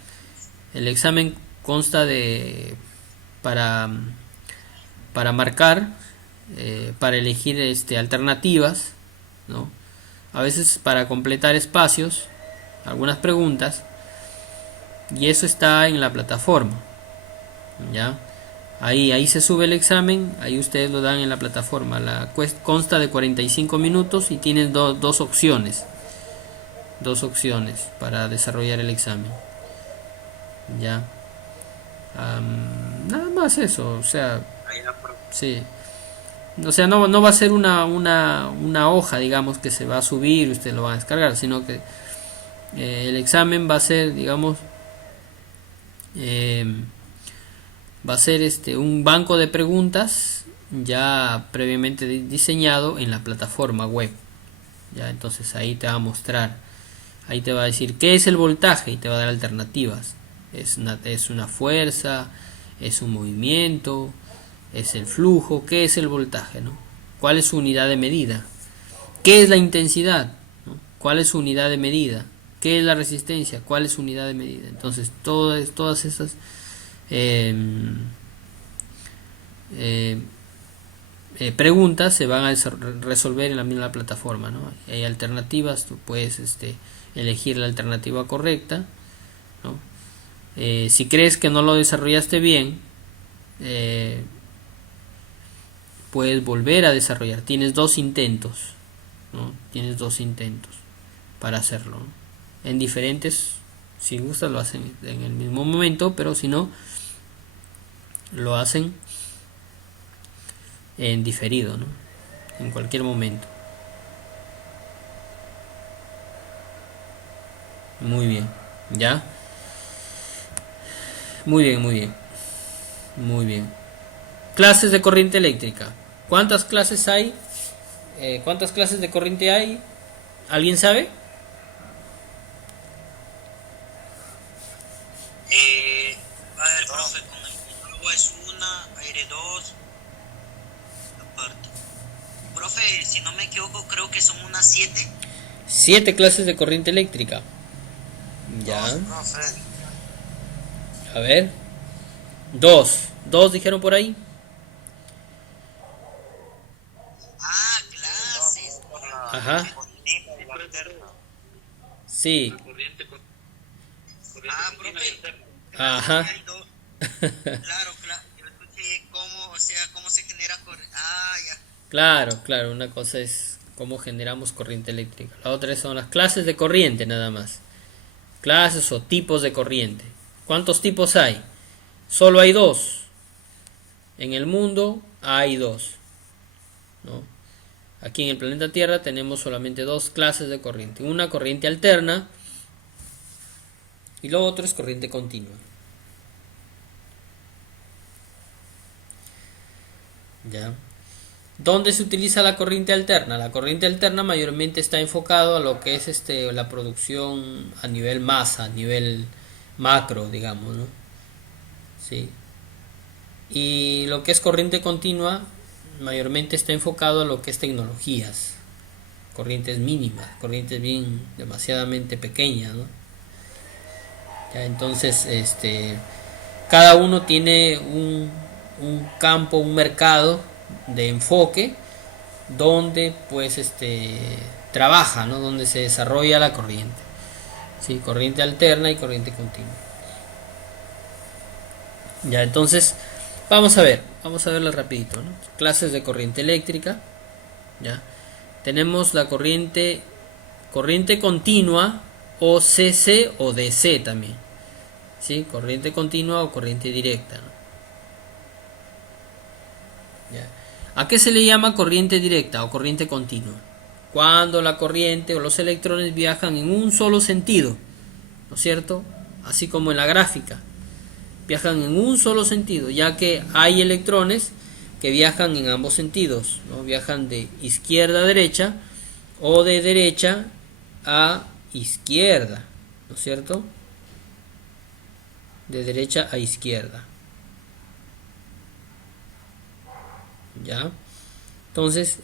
El examen consta de para marcar, para elegir alternativas, ¿no? A veces para completar espacios, algunas preguntas, y eso está en la plataforma. Ya, ahí se sube el examen, ahí ustedes lo dan en la plataforma. Consta de 45 minutos y tienen dos opciones para desarrollar el examen. Ya, nada más eso, o sea, sí. O sea, no va a ser una hoja, digamos, que se va a subir y usted lo va a descargar, sino que el examen va a ser, digamos, va a ser un banco de preguntas ya previamente diseñado en la plataforma web. Ya, entonces ahí te va a mostrar, ahí te va a decir qué es el voltaje y te va a dar alternativas. Es una fuerza, es un movimiento, es el flujo. ¿Qué es el voltaje, no? ¿Cuál es su unidad de medida? ¿Qué es la intensidad, no? ¿Cuál es su unidad de medida? ¿Qué es la resistencia? ¿Cuál es su unidad de medida? Entonces todas esas preguntas se van a resolver en la misma plataforma, ¿no? Hay alternativas, tú puedes elegir la alternativa correcta, ¿no? Si crees que no lo desarrollaste bien, puedes volver a desarrollar. Tienes 2 intentos, ¿no? Tienes 2 intentos para hacerlo, ¿no? En diferentes, si gustas lo hacen en el mismo momento, pero si no, lo hacen en diferido, ¿no? En cualquier momento. Muy bien, ¿ya? Muy bien. Clases de corriente eléctrica. ¿Cuántas clases hay? ¿Cuántas clases de corriente hay? ¿Alguien sabe? A ver, profe, con el agua es una, aire 2, aparte. Profe, si no me equivoco, creo que son unas 7. 7 clases de corriente eléctrica. Ya. Profe. A ver. 2 dijeron por ahí. Ah, clases. Ajá. Sí. Ah, profe. Ajá. Claro. Yo escuché cómo se genera corriente. Ah, ya. Claro. Una cosa es cómo generamos corriente eléctrica. La otra son las clases de corriente nada más. Clases o tipos de corriente. ¿Cuántos tipos hay? Solo hay 2. En el mundo hay 2, ¿no? Aquí en el planeta Tierra tenemos solamente 2 clases de corriente. Una corriente alterna y lo otro es corriente continua. ¿Ya? ¿Dónde se utiliza la corriente alterna? La corriente alterna mayormente está enfocado a lo que es la producción a nivel masa, a nivel macro, digamos, ¿no? Sí. Y lo que es corriente continua mayormente está enfocado a lo que es tecnologías, corrientes mínimas, corrientes bien demasiadamente pequeñas, ¿no? Ya, entonces cada uno tiene un campo, un mercado de enfoque donde pues trabaja, ¿no? Donde se desarrolla la corriente, sí, corriente alterna y corriente continua. Ya, entonces vamos a verlo rapidito, ¿no? Clases de corriente eléctrica. Ya tenemos la corriente continua, o CC o DC también, ¿sí? Corriente continua o corriente directa, ¿no? Ya. ¿A qué se le llama corriente directa o corriente continua? Cuando la corriente o los electrones viajan en un solo sentido, ¿no es cierto? Así como en la gráfica, viajan en un solo sentido, ya que hay electrones que viajan en ambos sentidos, ¿no? Viajan de izquierda a derecha o de derecha a izquierda, ¿no es cierto? De derecha a izquierda. ¿Ya? Entonces,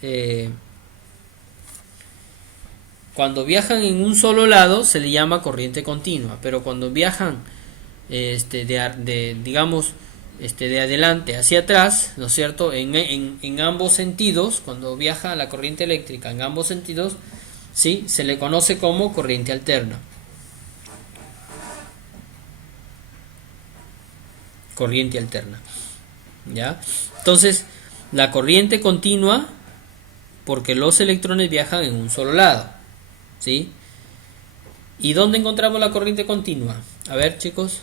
cuando viajan en un solo lado se le llama corriente continua, pero cuando viajan digamos de adelante hacia atrás, ¿no es cierto? En ambos sentidos, cuando viaja la corriente eléctrica en ambos sentidos, sí, se le conoce como corriente alterna. corriente alterna. ¿Ya? Entonces, la corriente continua, porque los electrones viajan en un solo lado, ¿sí? ¿Y dónde encontramos la corriente continua? A ver, chicos.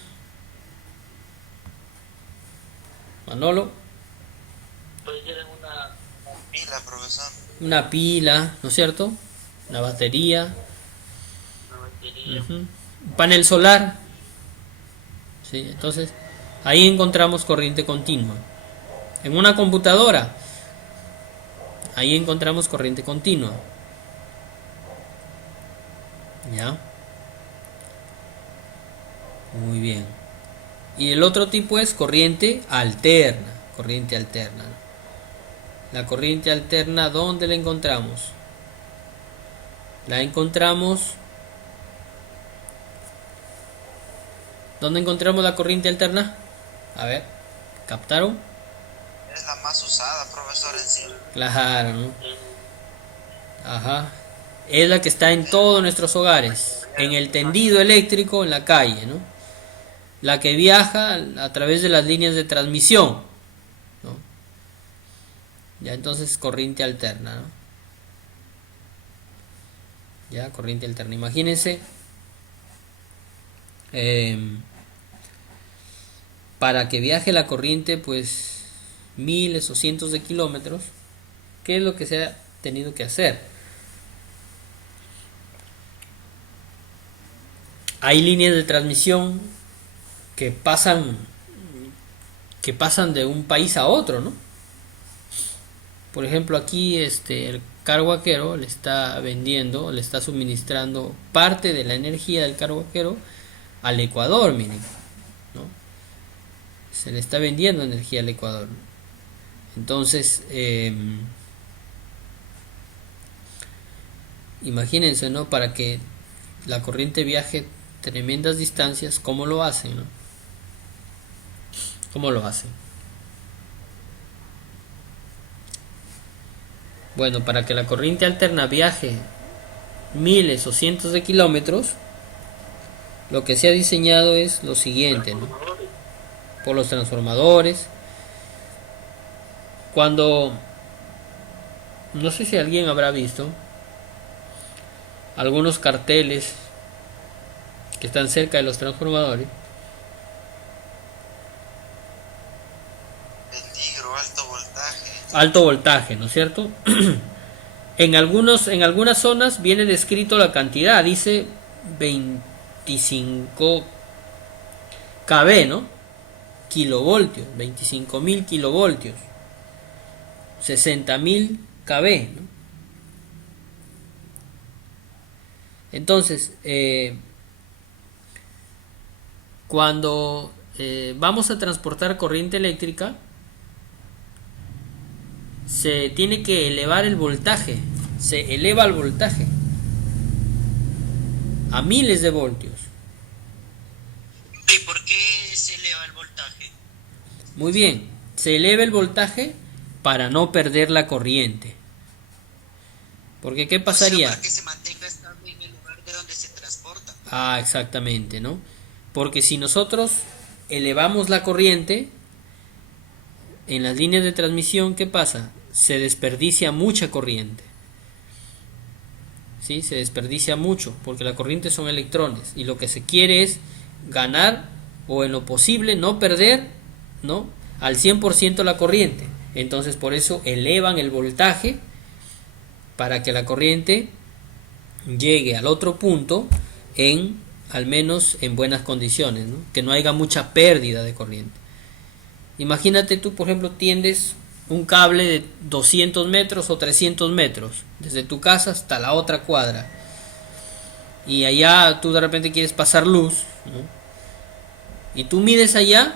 Manolo. Puede ser en una Pila, profesor. Una pila, ¿no es cierto? Una batería. batería. Un panel solar. ¿Sí? Entonces, ahí encontramos corriente continua. En una computadora, ahí encontramos corriente continua. ¿Ya? Muy bien. Y el otro tipo es corriente alterna. Corriente alterna. La corriente alterna, ¿dónde la encontramos? La encontramos. ¿Dónde encontramos la corriente alterna? A ver, ¿captaron? Es la más usada, profesor, en sí. Claro, ¿no? Ajá. Es la que está en todos nuestros hogares. En el tendido eléctrico, en la calle, ¿no? La que viaja a través de las líneas de transmisión, ¿no? Ya, entonces corriente alterna, ¿no? Ya, corriente alterna. Imagínense, para que viaje la corriente, pues miles o cientos de kilómetros, ¿qué es lo que se ha tenido que hacer? Hay líneas de transmisión que pasan de un país a otro, ¿no? Por ejemplo, aquí el carguaquero le está vendiendo, le está suministrando parte de la energía del carguaquero al Ecuador, miren, ¿no? Se le está vendiendo energía al Ecuador. Entonces, imagínense, ¿no? Para que la corriente viaje tremendas distancias, ¿cómo lo hacen, no? ¿Cómo lo hacen? Bueno, para que la corriente alterna viaje miles o cientos de kilómetros, lo que se ha diseñado es lo siguiente, ¿no? Por los transformadores. Cuando, no sé si alguien habrá visto algunos carteles que están cerca de los transformadores. Peligro, alto voltaje. Alto voltaje, ¿no es cierto? En algunas zonas viene descrito la cantidad, dice 25 kV, ¿no? Kilovoltios, 25.000 kilovoltios, 60.000 kV, ¿no? Entonces, cuando vamos a transportar corriente eléctrica, se tiene que elevar el voltaje, se eleva el voltaje a miles de voltios. ¿Y por qué se eleva el voltaje? Muy bien, se eleva el voltaje para no perder la corriente. Porque ¿qué pasaría? Para que se mantenga estable en el lugar de donde se transporta. Ah, exactamente, ¿no? Porque si nosotros elevamos la corriente en las líneas de transmisión, ¿qué pasa? Se desperdicia mucha corriente. ¿Sí? Se desperdicia mucho, porque la corriente son electrones y lo que se quiere es ganar o en lo posible no perder, ¿no? Al 100% la corriente. Entonces por eso elevan el voltaje para que la corriente llegue al otro punto al menos en buenas condiciones, ¿no? Que no haya mucha pérdida de corriente. Imagínate tú, por ejemplo, tiendes un cable de 200 metros o 300 metros desde tu casa hasta la otra cuadra y allá tú de repente quieres pasar luz, ¿no? Y tú mides allá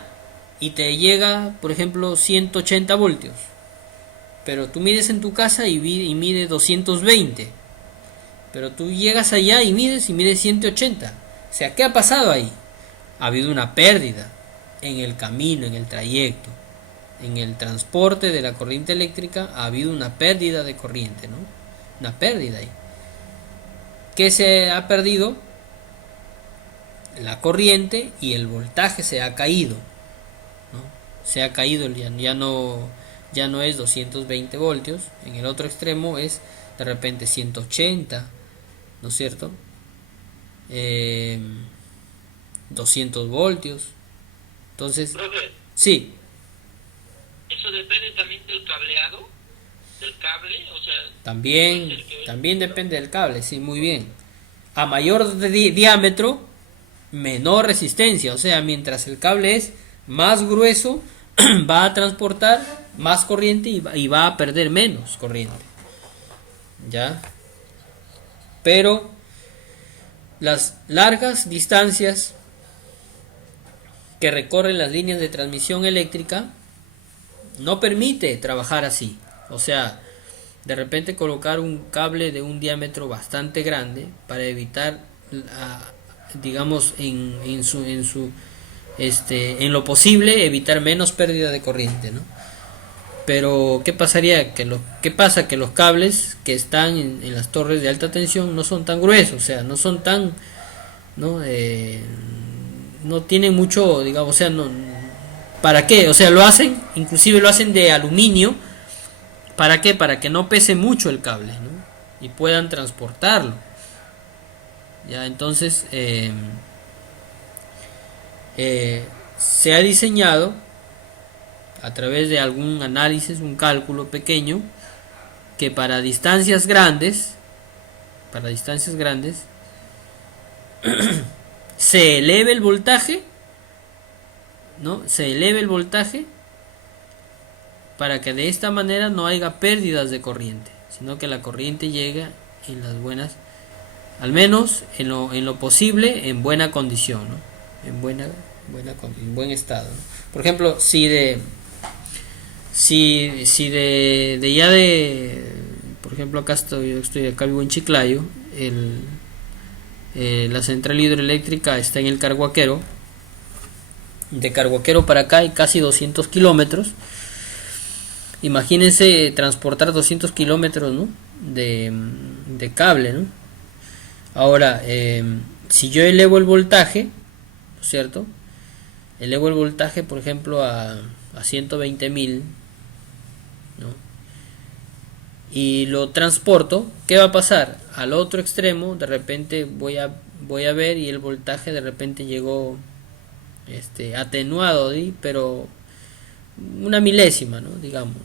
y te llega, por ejemplo, 180 voltios, pero tú mides en tu casa y mide 220, pero tú llegas allá y mides 180. O sea, ¿qué ha pasado ahí? Ha habido una pérdida en el camino, en el trayecto, en el transporte de la corriente eléctrica. Ha habido una pérdida de corriente, ¿no? Una pérdida ahí. ¿Qué se ha perdido? La corriente y el voltaje se ha caído, se ha caído, ya no es 220 voltios, en el otro extremo es de repente 180, ¿no es cierto? 200 voltios. Entonces, Profe, sí, eso depende también del cableado, del cable, o sea, puede también, ser que... también depende del cable, sí, muy bien. A mayor diámetro, menor resistencia, o sea, mientras el cable es más grueso, va a transportar más corriente y va a perder menos corriente. ¿Ya? Pero las largas distancias que recorren las líneas de transmisión eléctrica no permite trabajar así. O sea, de repente colocar un cable de un diámetro bastante grande para evitar, digamos, en lo posible evitar menos pérdida de corriente, ¿no? Pero ¿qué pasaría? ¿Qué pasa? Que los cables que están en las torres de alta tensión no son tan gruesos, o sea, no son tan, ¿no? No tienen mucho, digamos, o sea, no, ¿para qué? O sea, inclusive lo hacen de aluminio. ¿Para qué? Para que no pese mucho el cable, ¿no? Y puedan transportarlo. Ya, entonces se ha diseñado a través de algún análisis, un cálculo pequeño, que para distancias grandes, se eleve el voltaje, ¿no? Se eleve el voltaje para que de esta manera no haya pérdidas de corriente, sino que la corriente llegue en las buenas, al menos en lo posible, en buena condición, ¿no? En buen estado, ¿no? Por ejemplo, por ejemplo, yo estoy acá vivo en Chiclayo, la central hidroeléctrica está en el Carhuaquero. De Carhuaquero para acá hay casi 200 kilómetros. Imagínense transportar 200 kilómetros, ¿no? de cable, ¿no? Ahora, si yo elevo el voltaje, ¿no es cierto? Elevo el voltaje, por ejemplo, a 120.000, ¿no? Y lo transporto, ¿qué va a pasar? Al otro extremo, de repente voy a ver y el voltaje de repente llegó atenuado, ¿sí? Pero una milésima, ¿no? Digamos,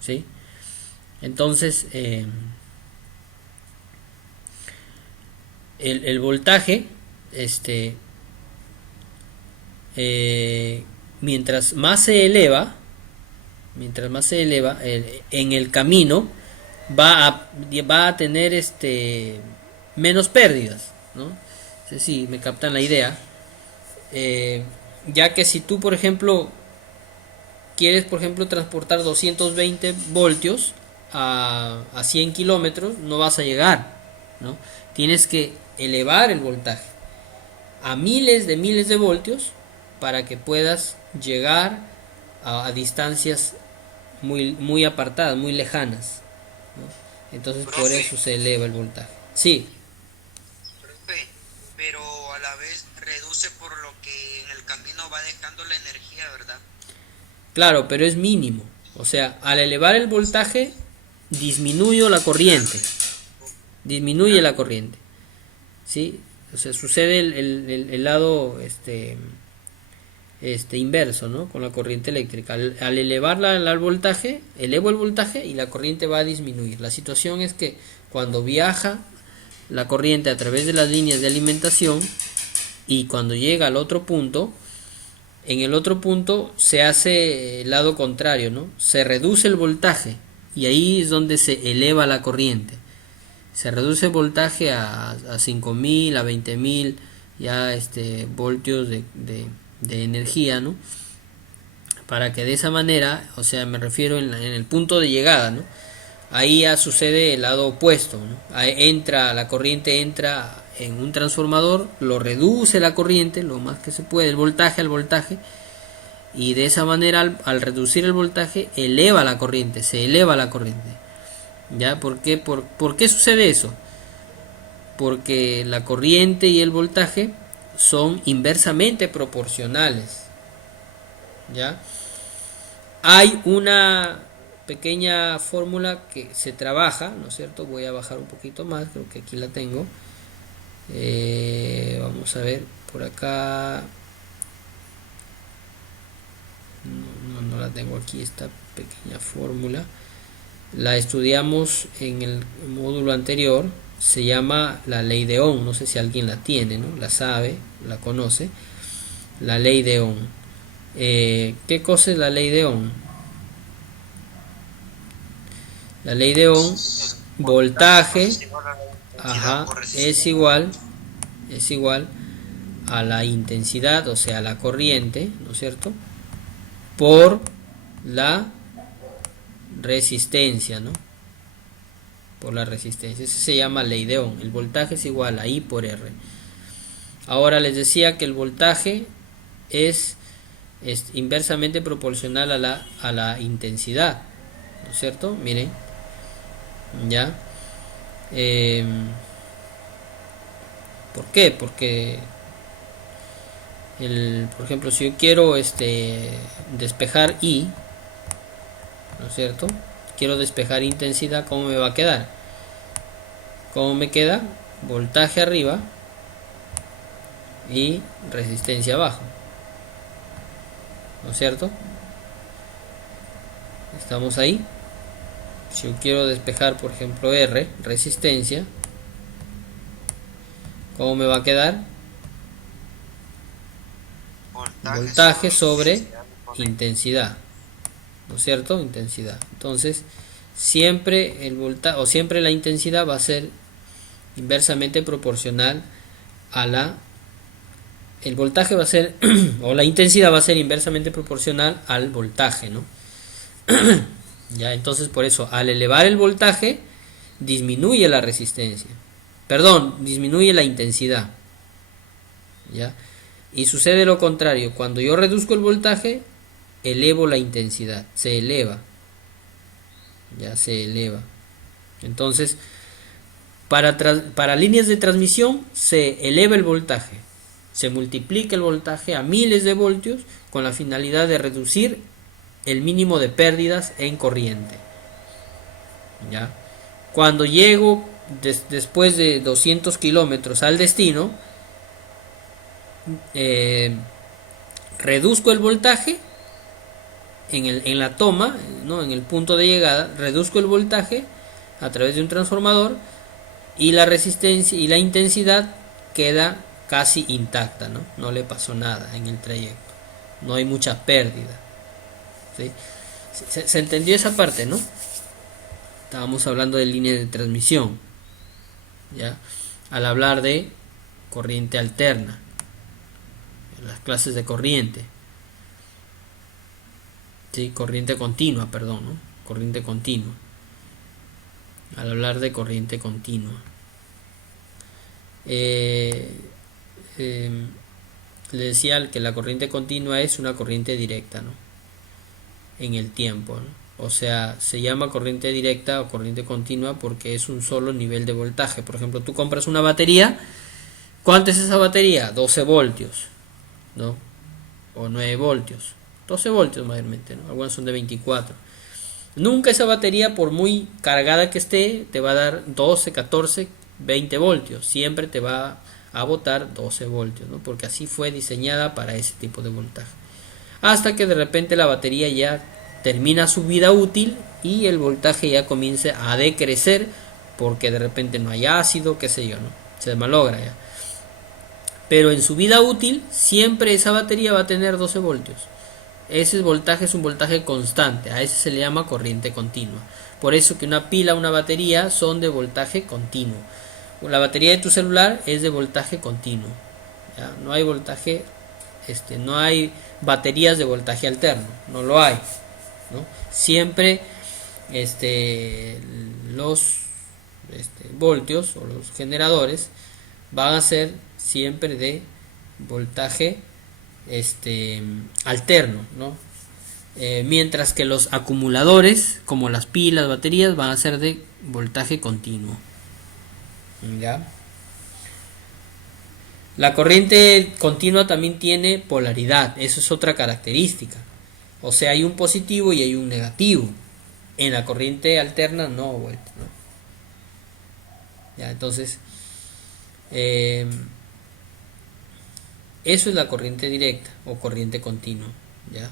¿sí? Entonces el voltaje mientras más se eleva en el camino va a tener menos pérdidas, ¿no? No sé si me captan la idea. Ya que si tú, por ejemplo, quieres, transportar 220 voltios a 100 kilómetros, no vas a llegar, ¿no? Tienes que elevar el voltaje a miles de voltios para que puedas llegar a distancias muy apartadas, muy lejanas, ¿no? Entonces, Profe, por eso se eleva el voltaje. Sí, profe, pero a la vez reduce por lo que en el camino va dejando la energía, ¿verdad? claro, pero es mínimo. O sea, al elevar el voltaje, disminuye la corriente. Disminuye la corriente. ¿Sí? O sea, sucede el lado inverso, ¿no? Con la corriente eléctrica. Al elevarla al voltaje, elevo el voltaje y la corriente va a disminuir. La situación es que cuando viaja la corriente a través de las líneas de alimentación y cuando llega al otro punto, en el otro punto se hace el lado contrario, ¿no? Se reduce el voltaje y ahí es donde se eleva la corriente. Se reduce el voltaje a 5.000, a 20.000 ya voltios de energía, ¿no? Para que de esa manera, o sea, me refiero en el punto de llegada, ¿no? Ahí ya sucede el lado opuesto, ¿no? Ahí la corriente entra en un transformador, lo reduce la corriente lo más que se puede, el voltaje al voltaje, y de esa manera al reducir el voltaje se eleva la corriente. ¿Ya? ¿Por qué sucede eso? Porque la corriente y el voltaje son inversamente proporcionales. ¿ya? Hay una pequeña fórmula que se trabaja, ¿no es cierto? Voy a bajar un poquito más, creo que aquí la tengo. Vamos a ver por acá. No la tengo aquí, esta pequeña fórmula. La estudiamos en el módulo anterior. Se llama la ley de Ohm. No sé si alguien la tiene, ¿no? La sabe, la conoce. La ley de Ohm. ¿Qué cosa es la ley de Ohm? La ley de Ohm, voltaje, ajá, es igual a la intensidad, o sea, la corriente, ¿no es cierto? Por la resistencia, ¿no? Por la resistencia. Eso se llama ley de Ohm. El voltaje es igual a I por R. Ahora les decía que el voltaje es inversamente proporcional a la intensidad, ¿no es cierto? Miren, ya. ¿Por qué? Porque por ejemplo, si yo quiero despejar I, ¿no es cierto? Quiero despejar intensidad, ¿cómo me va a quedar? ¿Cómo me queda? Voltaje arriba y resistencia abajo, ¿no es cierto? Estamos ahí. Si yo quiero despejar, por ejemplo, R, resistencia, ¿cómo me va a quedar? Voltaje sobre intensidad, ¿no es cierto? Intensidad. Entonces, siempre el voltaje o siempre la intensidad va a ser inversamente proporcional a el voltaje va a ser o la intensidad va a ser inversamente proporcional al voltaje, ¿no? Ya, entonces por eso al elevar el voltaje disminuye la resistencia. Perdón, disminuye la intensidad. ¿Ya? Y sucede lo contrario, cuando yo reduzco el voltaje, elevo la intensidad, se eleva. Ya se eleva. Entonces, para líneas de transmisión se eleva el voltaje, se multiplica el voltaje a miles de voltios con la finalidad de reducir el mínimo de pérdidas en corriente. ¿Ya? Cuando llego después de 200 kilómetros al destino, reduzco el voltaje en la toma, ¿no? En el punto de llegada, reduzco el voltaje a través de un transformador y la resistencia y la intensidad queda casi intacta, ¿no? No le pasó nada en el trayecto, no hay mucha pérdida. ¿Sí? ¿Se entendió esa parte, no? Estábamos hablando de línea de transmisión, ¿ya? Al hablar de corriente alterna, en las clases de corriente, ¿sí? Corriente continua, perdón, ¿no? Corriente continua. Al hablar de corriente continua, le decía que la corriente continua es una corriente directa, ¿no? En el tiempo, ¿no? O sea, se llama corriente directa o corriente continua porque es un solo nivel de voltaje. Por ejemplo, tú compras una batería. ¿Cuánto es esa batería? 12 voltios, ¿no? O 9 voltios. 12 voltios mayormente, ¿no? Algunas son de 24. Nunca esa batería, por muy cargada que esté, te va a dar 12, 14, 20 voltios. Siempre te va a botar 12 voltios, ¿no? Porque así fue diseñada para ese tipo de voltaje. Hasta que de repente la batería ya termina su vida útil y el voltaje ya comienza a decrecer porque de repente no hay ácido, qué sé yo, ¿no? Se malogra ya. Pero en su vida útil siempre esa batería va a tener 12 voltios. Ese voltaje es un voltaje constante, a ese se le llama corriente continua. Por eso que una pila, una batería son de voltaje continuo. La batería de tu celular es de voltaje continuo, ¿ya? No hay voltaje, no hay baterías de voltaje alterno, no lo hay, ¿no? Siempre los voltios o los generadores van a ser siempre de voltaje alterno, ¿no? Mientras que los acumuladores, como las pilas, baterías, van a ser de voltaje continuo. ¿Ya? La corriente continua también tiene polaridad, eso es otra característica. O sea, hay un positivo y hay un negativo. En la corriente alterna no, vuelta, ¿no? Ya, entonces, eso es la corriente directa o corriente continua, ¿ya?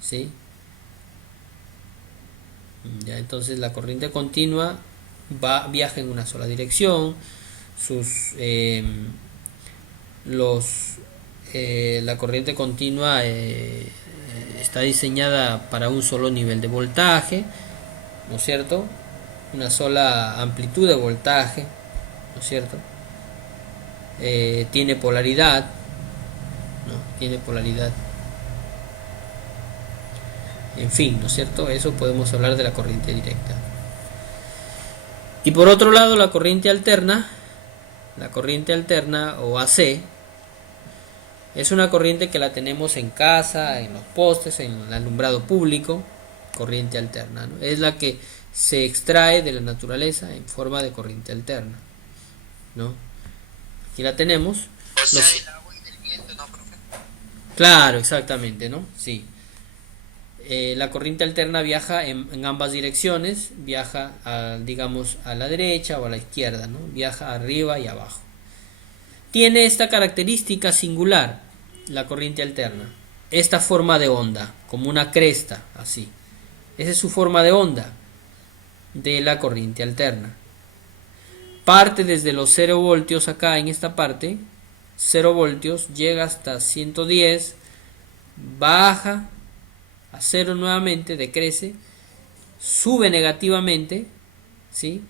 ¿Sí? Ya, entonces la corriente continua viaja en una sola dirección. La corriente continua está diseñada para un solo nivel de voltaje, ¿no es cierto? Una sola amplitud de voltaje, ¿no es cierto? Tiene polaridad, ¿no? Tiene polaridad. En fin, ¿no es cierto? Eso podemos hablar de la corriente directa. Y por otro lado, la corriente alterna o AC, es una corriente que la tenemos en casa, en los postes, en el alumbrado público, corriente alterna, ¿no? Es la que se extrae de la naturaleza en forma de corriente alterna, ¿no? Aquí la tenemos. O sea, el agua y el viento, ¿no, profe? Claro, exactamente, ¿no? Sí. La corriente alterna viaja en ambas direcciones, viaja digamos a la derecha o a la izquierda, ¿no? Viaja arriba y abajo. Tiene esta característica singular, la corriente alterna, esta forma de onda, como una cresta, así. Esa es su forma de onda de la corriente alterna. Parte desde los 0 voltios acá en esta parte, 0 voltios, llega hasta 110, baja a 0 nuevamente, decrece, sube negativamente, ¿sí?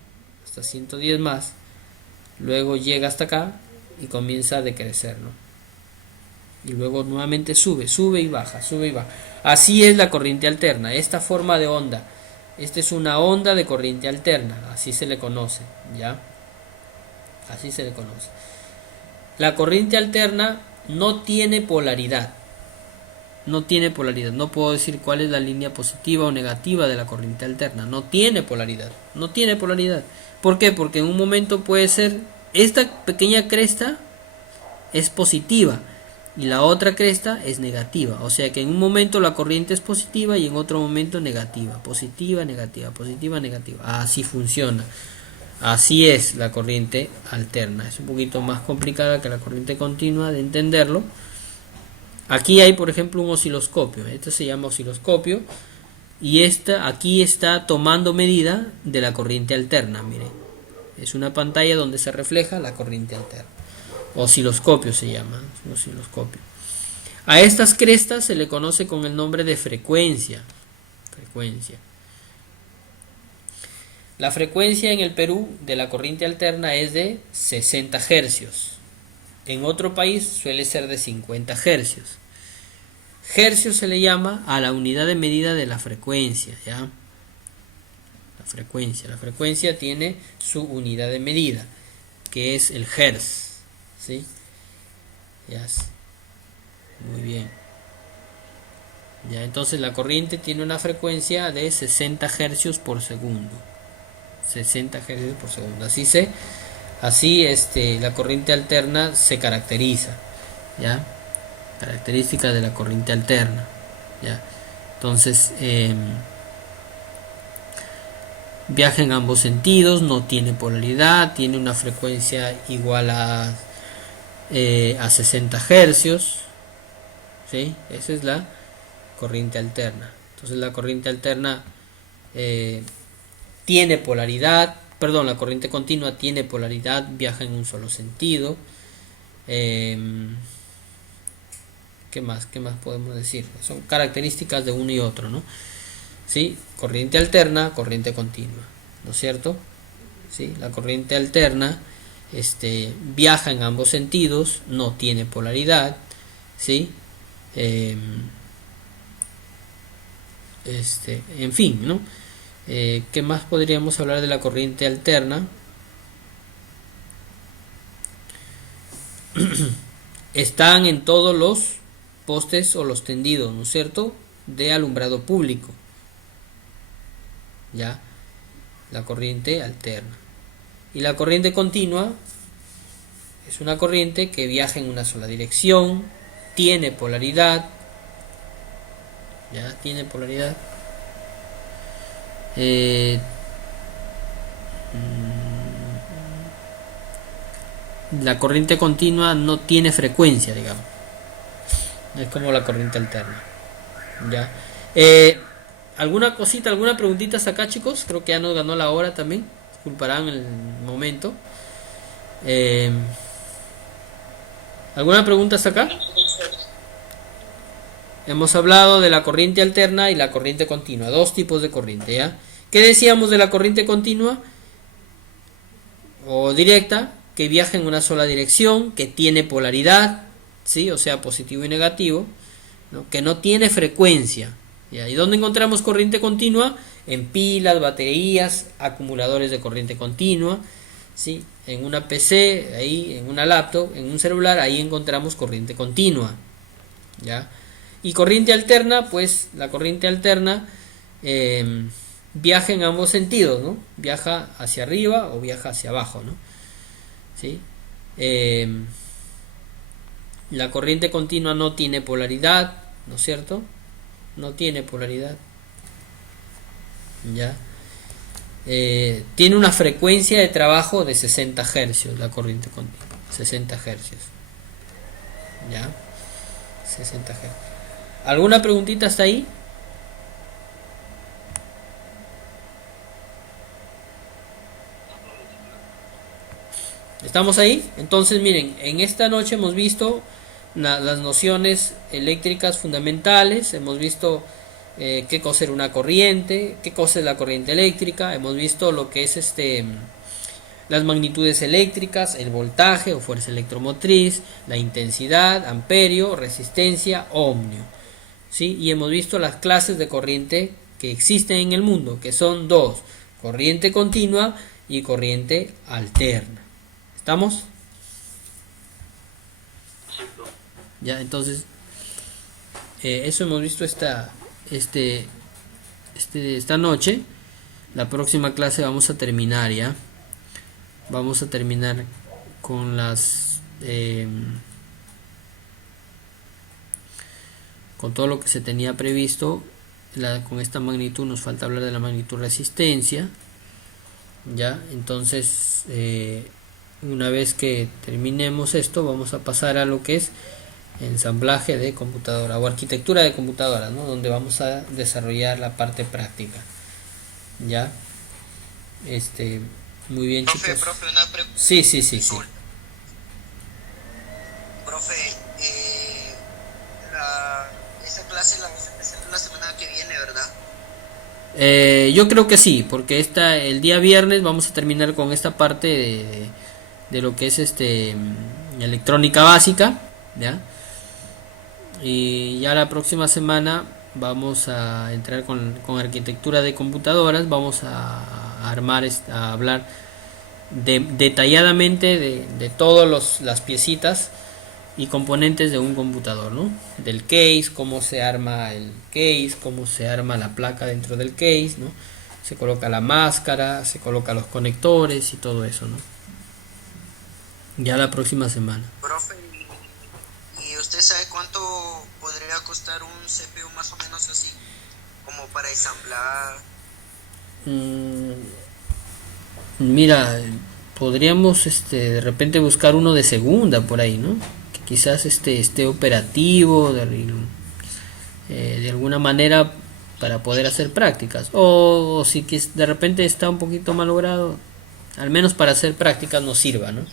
Hasta 110 más, luego llega hasta acá y comienza a decrecer, ¿no? Y luego nuevamente sube y baja, sube y baja. Así es la corriente alterna, esta forma de onda. Esta es una onda de corriente alterna, así se le conoce, ¿ya? Así se le conoce. La corriente alterna no tiene polaridad. No tiene polaridad. No puedo decir cuál es la línea positiva o negativa de la corriente alterna. No tiene polaridad. No tiene polaridad. ¿Por qué? Porque en un momento puede ser esta pequeña cresta es positiva y la otra cresta es negativa. O sea que en un momento la corriente es positiva y en otro momento negativa. Positiva, negativa, positiva, negativa. Así funciona. Así es la corriente alterna. Es un poquito más complicada que la corriente continua de entenderlo. Aquí hay, por ejemplo, un osciloscopio. Este se llama osciloscopio. Y aquí está tomando medida de la corriente alterna. Mire, es una pantalla donde se refleja la corriente alterna. Osciloscopio se llama. Osciloscopio. A estas crestas se le conoce con el nombre de frecuencia. Frecuencia. La frecuencia en el Perú de la corriente alterna es de 60 hercios. En otro país suele ser de 50 hercios. Hercios se le llama a la unidad de medida de la frecuencia, ¿ya? La frecuencia tiene su unidad de medida, que es el hertz, ¿sí? Ya. Muy bien. Ya, entonces la corriente tiene una frecuencia de 60 hercios por segundo. 60 hercios por segundo. Así la corriente alterna se caracteriza, ¿ya? Características de la corriente alterna, ¿ya? Entonces viaja en ambos sentidos, no tiene polaridad, tiene una frecuencia igual a 60 hercios, ¿sí? Esa es la corriente alterna. Entonces la corriente alterna tiene polaridad, la corriente continua tiene polaridad, viaja en un solo sentido. ¿Qué más podemos decir? Son características de uno y otro, ¿no? ¿Sí? Corriente alterna, corriente continua, ¿no es cierto? ¿Sí? La corriente alterna viaja en ambos sentidos, no tiene polaridad, ¿sí? En fin, ¿no? ¿Qué más podríamos hablar de la corriente alterna? Están en todos los postes o los tendidos, ¿no es cierto?, de alumbrado público, ya, la corriente alterna. Y la corriente continua es una corriente que viaja en una sola dirección, tiene polaridad, ya tiene polaridad. Eh, la corriente continua no tiene frecuencia, digamos. Es como la corriente alterna. Ya. ¿Alguna cosita, alguna preguntita hasta acá, chicos? Creo que ya nos ganó la hora también. Disculparán el momento. ¿Alguna pregunta hasta acá? Hemos hablado de la corriente alterna y la corriente continua. Dos tipos de corriente, ¿ya? ¿Qué decíamos de la corriente continua o directa? Que viaja en una sola dirección, que tiene polaridad, ¿sí? O sea, positivo y negativo, ¿no? Que no tiene frecuencia. ¿Ya? ¿Y dónde encontramos corriente continua? En pilas, baterías, acumuladores de corriente continua, ¿sí? En una PC, ahí, en una laptop, en un celular, ahí encontramos corriente continua, ¿ya? Y corriente alterna, pues la corriente alterna viaja en ambos sentidos, ¿no? Viaja hacia arriba o viaja hacia abajo, ¿no? ¿Sí? La corriente continua no tiene polaridad, ¿no es cierto? No tiene polaridad, ¿ya? Tiene una frecuencia de trabajo de 60 hercios la corriente continua, 60 hercios, ¿ya? 60 hercios. ¿Alguna preguntita hasta ahí? ¿Estamos ahí? Entonces miren, en esta noche hemos visto las nociones eléctricas fundamentales, hemos visto qué cosa era una corriente, qué cosa es la corriente eléctrica, hemos visto lo que es las magnitudes eléctricas, el voltaje o fuerza electromotriz, la intensidad, amperio, resistencia, ohmio, ¿sí? Y hemos visto las clases de corriente que existen en el mundo, que son dos: corriente continua y corriente alterna. ¿Estamos? Ya, entonces eso hemos visto esta noche. La próxima clase vamos a terminar ya. Vamos a terminar con con todo lo que se tenía previsto. Con esta magnitud nos falta hablar de la magnitud resistencia. Ya, entonces una vez que terminemos esto, vamos a pasar a lo que es ensamblaje de computadora o arquitectura de computadoras, ¿no? Donde vamos a desarrollar la parte práctica. Ya, muy bien, Profe, chicos. profe, una pregunta. Sí. Profe, esa clase la vamos a empezar la semana que viene, ¿verdad? Yo creo que sí, porque el día viernes vamos a terminar con esta parte de lo que es electrónica básica, ¿ya? Y ya la próxima semana vamos a entrar con arquitectura de computadoras, vamos a armar, a hablar detalladamente de todas las piecitas y componentes de un computador, ¿no? Del case, cómo se arma el case, cómo se arma la placa dentro del case, ¿no? Se coloca la máscara, se coloca los conectores y todo eso, ¿no? Ya la próxima semana. Profe, ¿y usted sabe cuánto podría costar un CPU más o menos así? Como para ensamblar. Mira, podríamos de repente buscar uno de segunda por ahí, ¿no? Que quizás esté operativo de alguna manera para poder hacer prácticas. O si de repente está un poquito malogrado, al menos para hacer prácticas nos sirva, ¿no?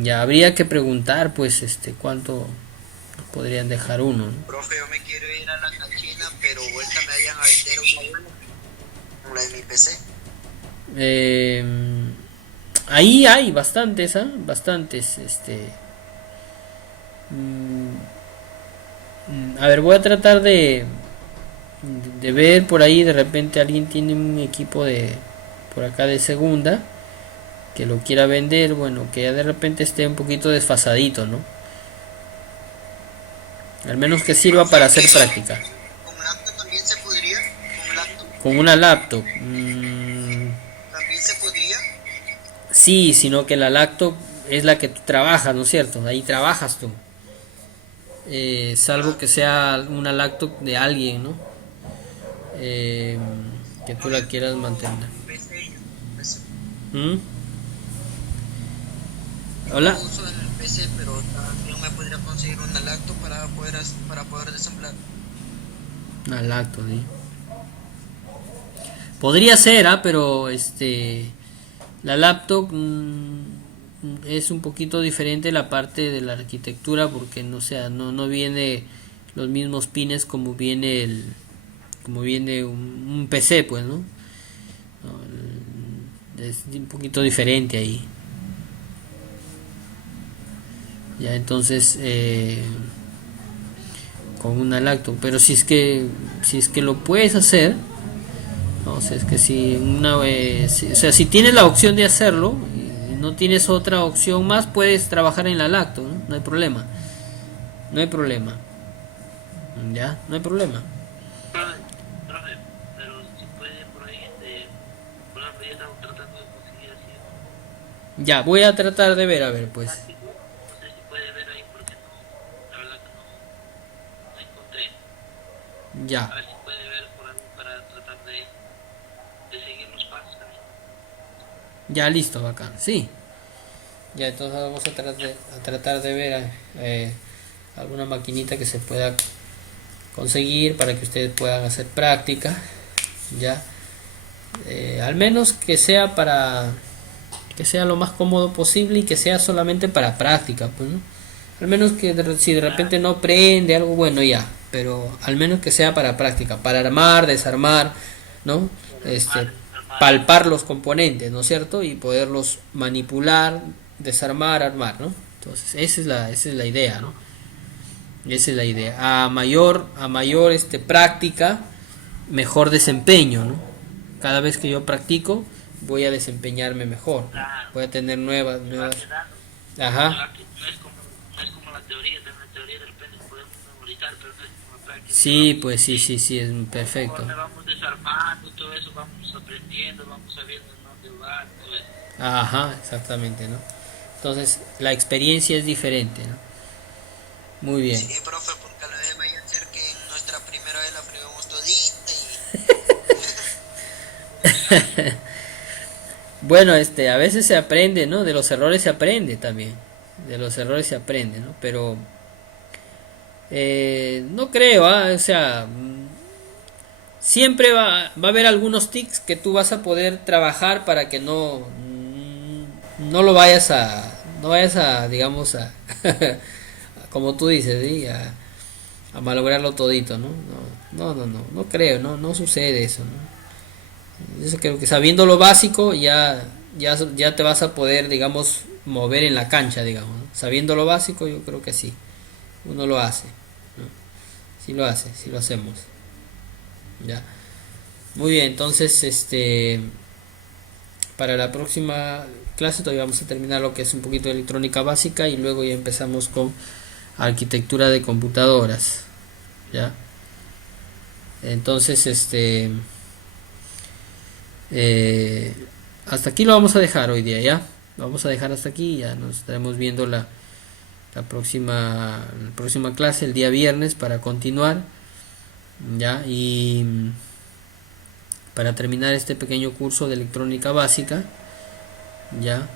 Ya habría que preguntar, pues, cuánto podrían dejar uno, ¿no? Profe, yo me quiero ir a la canchina, pero vuelta me vayan a vender una buena, como la de mi PC. Ahí hay bastantes, bastantes, a ver, voy a tratar de ver por ahí. De repente alguien tiene un equipo por acá de segunda que lo quiera vender, bueno, que ya de repente esté un poquito desfasadito, ¿no? Al menos que sirva para hacer práctica. ¿Con laptop también se podría? ¿Con laptop? Con una laptop. ¿También se podría? Sí, sino que la laptop es la que tú trabajas, ¿no es cierto? Ahí trabajas tú. salvo que sea una laptop de alguien, ¿no? Eh, que tú la quieras mantener. PC, PC. ¿Mm? Yo Hola. lo uso en el PC, pero también me podría conseguir una laptop para poder desemblar. Una laptop, ¿sí? Podría ser, pero la laptop es un poquito diferente la parte de la arquitectura porque no sea, no viene los mismos pines como viene un PC, pues, ¿no? Es un poquito diferente ahí. Ya entonces con una laptop, pero si es que lo puedes hacer, no, o sea, es que o sea, si tienes la opción de hacerlo y no tienes otra opción más, puedes trabajar en la laptop, ¿no? No hay problema. No hay problema. Ya, no hay problema. Profe, pero si puede por ahí, por ejemplo, yo estaba tratando de conseguir así Ya, voy a tratar de ver, a ver, pues. práctico, no sé si puede ver ahí porque no, la verdad que no encontré. A Ya, ver si puede ver por ahí para tratar de seguir los pasos también. ya listo, bacán. Sí. Ya, entonces vamos a tratar de ver alguna maquinita que se pueda conseguir para que ustedes puedan hacer práctica. Ya, al menos que sea lo más cómodo posible y que sea solamente para práctica, pues, ¿no? Al menos que si de repente no prende algo, bueno, ya, pero al menos que sea para práctica, para armar, desarmar, ¿no? Este, palpar los componentes, ¿no es cierto? Y poderlos manipular, desarmar, armar, ¿no? Entonces, esa es la idea, ¿no? Esa es la idea. A mayor práctica, mejor desempeño, ¿no? Cada vez que yo practico, voy a desempeñarme mejor, ¿no? Claro, Voy a tener se va nuevas. quedando. Ajá. No es como la teoría, de la teoría de repente podemos memorizar, pero no es como la práctica que Sí, vamos pues sí, aprendiendo. sí, sí, es perfecto. Conforme vamos desarmando todo eso, vamos aprendiendo, vamos sabiendo en dónde va, todo eso. Ajá, exactamente, ¿no? Entonces, la experiencia es diferente, ¿no? Muy bien. Sí, profe, porque a la vez vaya a ser que en nuestra primera vez la fregamos todita Bueno, a veces se aprende, ¿no? De los errores se aprende también. De los errores se aprende, ¿no? Pero no creo, o sea, siempre va a haber algunos tics que tú vas a poder trabajar para que no lo no vayas a, digamos, como tú dices, ¿sí? A malograrlo todito, ¿no? No creo, no sucede eso, ¿no? Yo creo que sabiendo lo básico ya te vas a poder, digamos, mover en la cancha, digamos, ¿no? Sabiendo lo básico, yo creo que sí, uno lo hace, ¿no? Sí lo hace, sí lo hacemos, ya. Muy bien, entonces, para la próxima clase todavía vamos a terminar lo que es un poquito de electrónica básica y luego ya empezamos con arquitectura de computadoras, ya. Entonces, hasta aquí lo vamos a dejar hoy día, ya. Lo vamos a dejar hasta aquí, ya nos estaremos viendo la próxima clase el día viernes para continuar, ya, y para terminar este pequeño curso de electrónica básica, ya.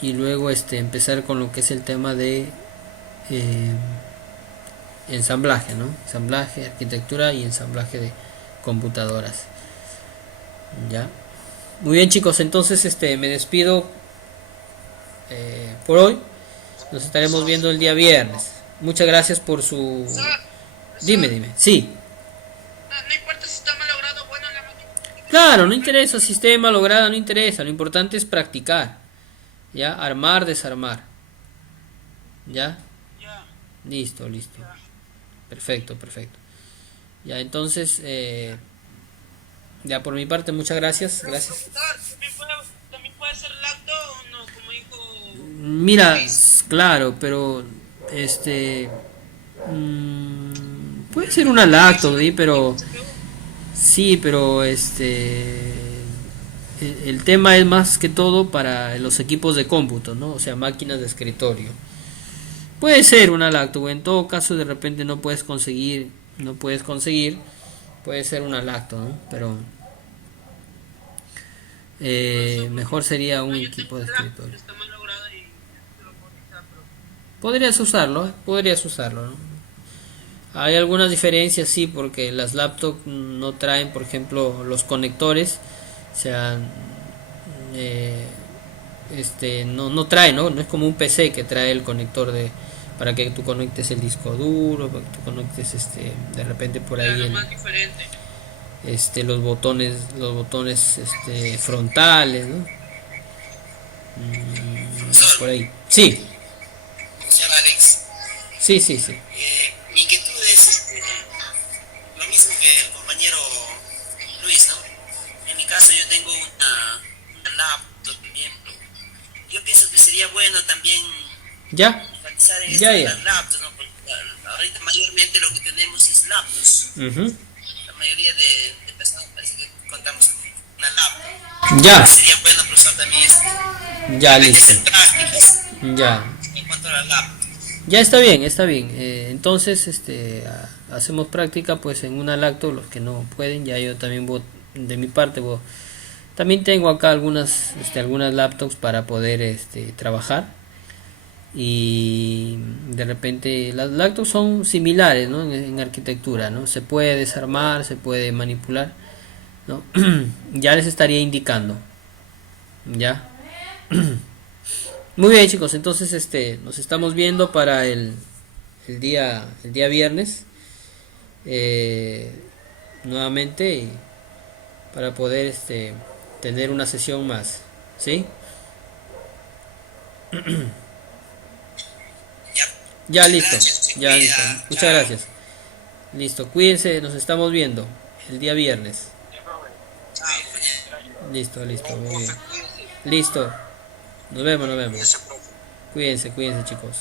Y luego empezar con lo que es el tema de ensamblaje, ¿no? Ensamblaje, arquitectura y ensamblaje de computadoras, ya. Muy bien, chicos, entonces me despido por hoy. Nos estaremos viendo el día viernes. Muchas gracias por su... Dime, sí. no importa si está malogrado, bueno, la máquina. Claro, no interesa sistema logrado, no interesa. Lo importante es practicar, ya, armar, desarmar, ya. Ya, Listo. Perfecto. Ya, entonces, ya por mi parte, muchas gracias. Gracias. también puede ser lacto o no, como dijo Mira, Luis. claro, pero puede ser una lacto, ¿sí? Pero sí, pero el tema es más que todo para los equipos de cómputo, ¿no? O sea, máquinas de escritorio. Puede ser una lacto, en todo caso de repente no puedes conseguir, puede ser una lacto, ¿no? Pero mejor sería un No, yo equipo tengo de un laptop escritorio. que está mal logrado y se lo puedo quitar, pero Podrías usarlo, ¿no? Hay algunas diferencias, sí, porque las laptops no traen, por ejemplo, los conectores, o sea, eh, no trae, ¿no? No es como un PC que trae el conector para que tú conectes el disco duro, para que tú conectes, de repente por ahí claro, más diferente. los botones, frontales, ¿no? Profesor, Por ahí. Sí, señor Alex, sí, sí, sí. mi inquietud es lo mismo que el compañero Luis, ¿no? En mi caso yo tengo una laptop también. Yo pienso que sería bueno también Ya, enfatizar en esto ya, de ya. las laptops, ¿no? Porque ahorita mayormente lo que tenemos es laptops. Ujú. La mayoría de personas parece que contamos con una laptop. Ya, Sería bueno, profesor, también ya, hay que listo. hacer prácticas Ya. en cuanto a la laptop. Ya está bien, está bien. Entonces, hacemos práctica pues en una lacto, los que no pueden, ya yo también de mi parte, también tengo acá algunas laptops para poder trabajar y de repente las laptops son similares, ¿no? En arquitectura, ¿no? Se puede desarmar, se puede manipular, ¿no? Ya les estaría indicando, ¿ya? Muy bien, chicos, entonces nos estamos viendo para el día viernes, eh, nuevamente, y para poder tener una sesión más, ¿sí? Ya, Ya, muchas listo, gracias, se ya, listo, cuida, muchas chao. gracias. Listo, cuídense, nos estamos viendo el día viernes. Chao, compañero. Listo, listo, muy bien. Listo, nos vemos, nos vemos. Cuídese, profe. Cuídense, chicos.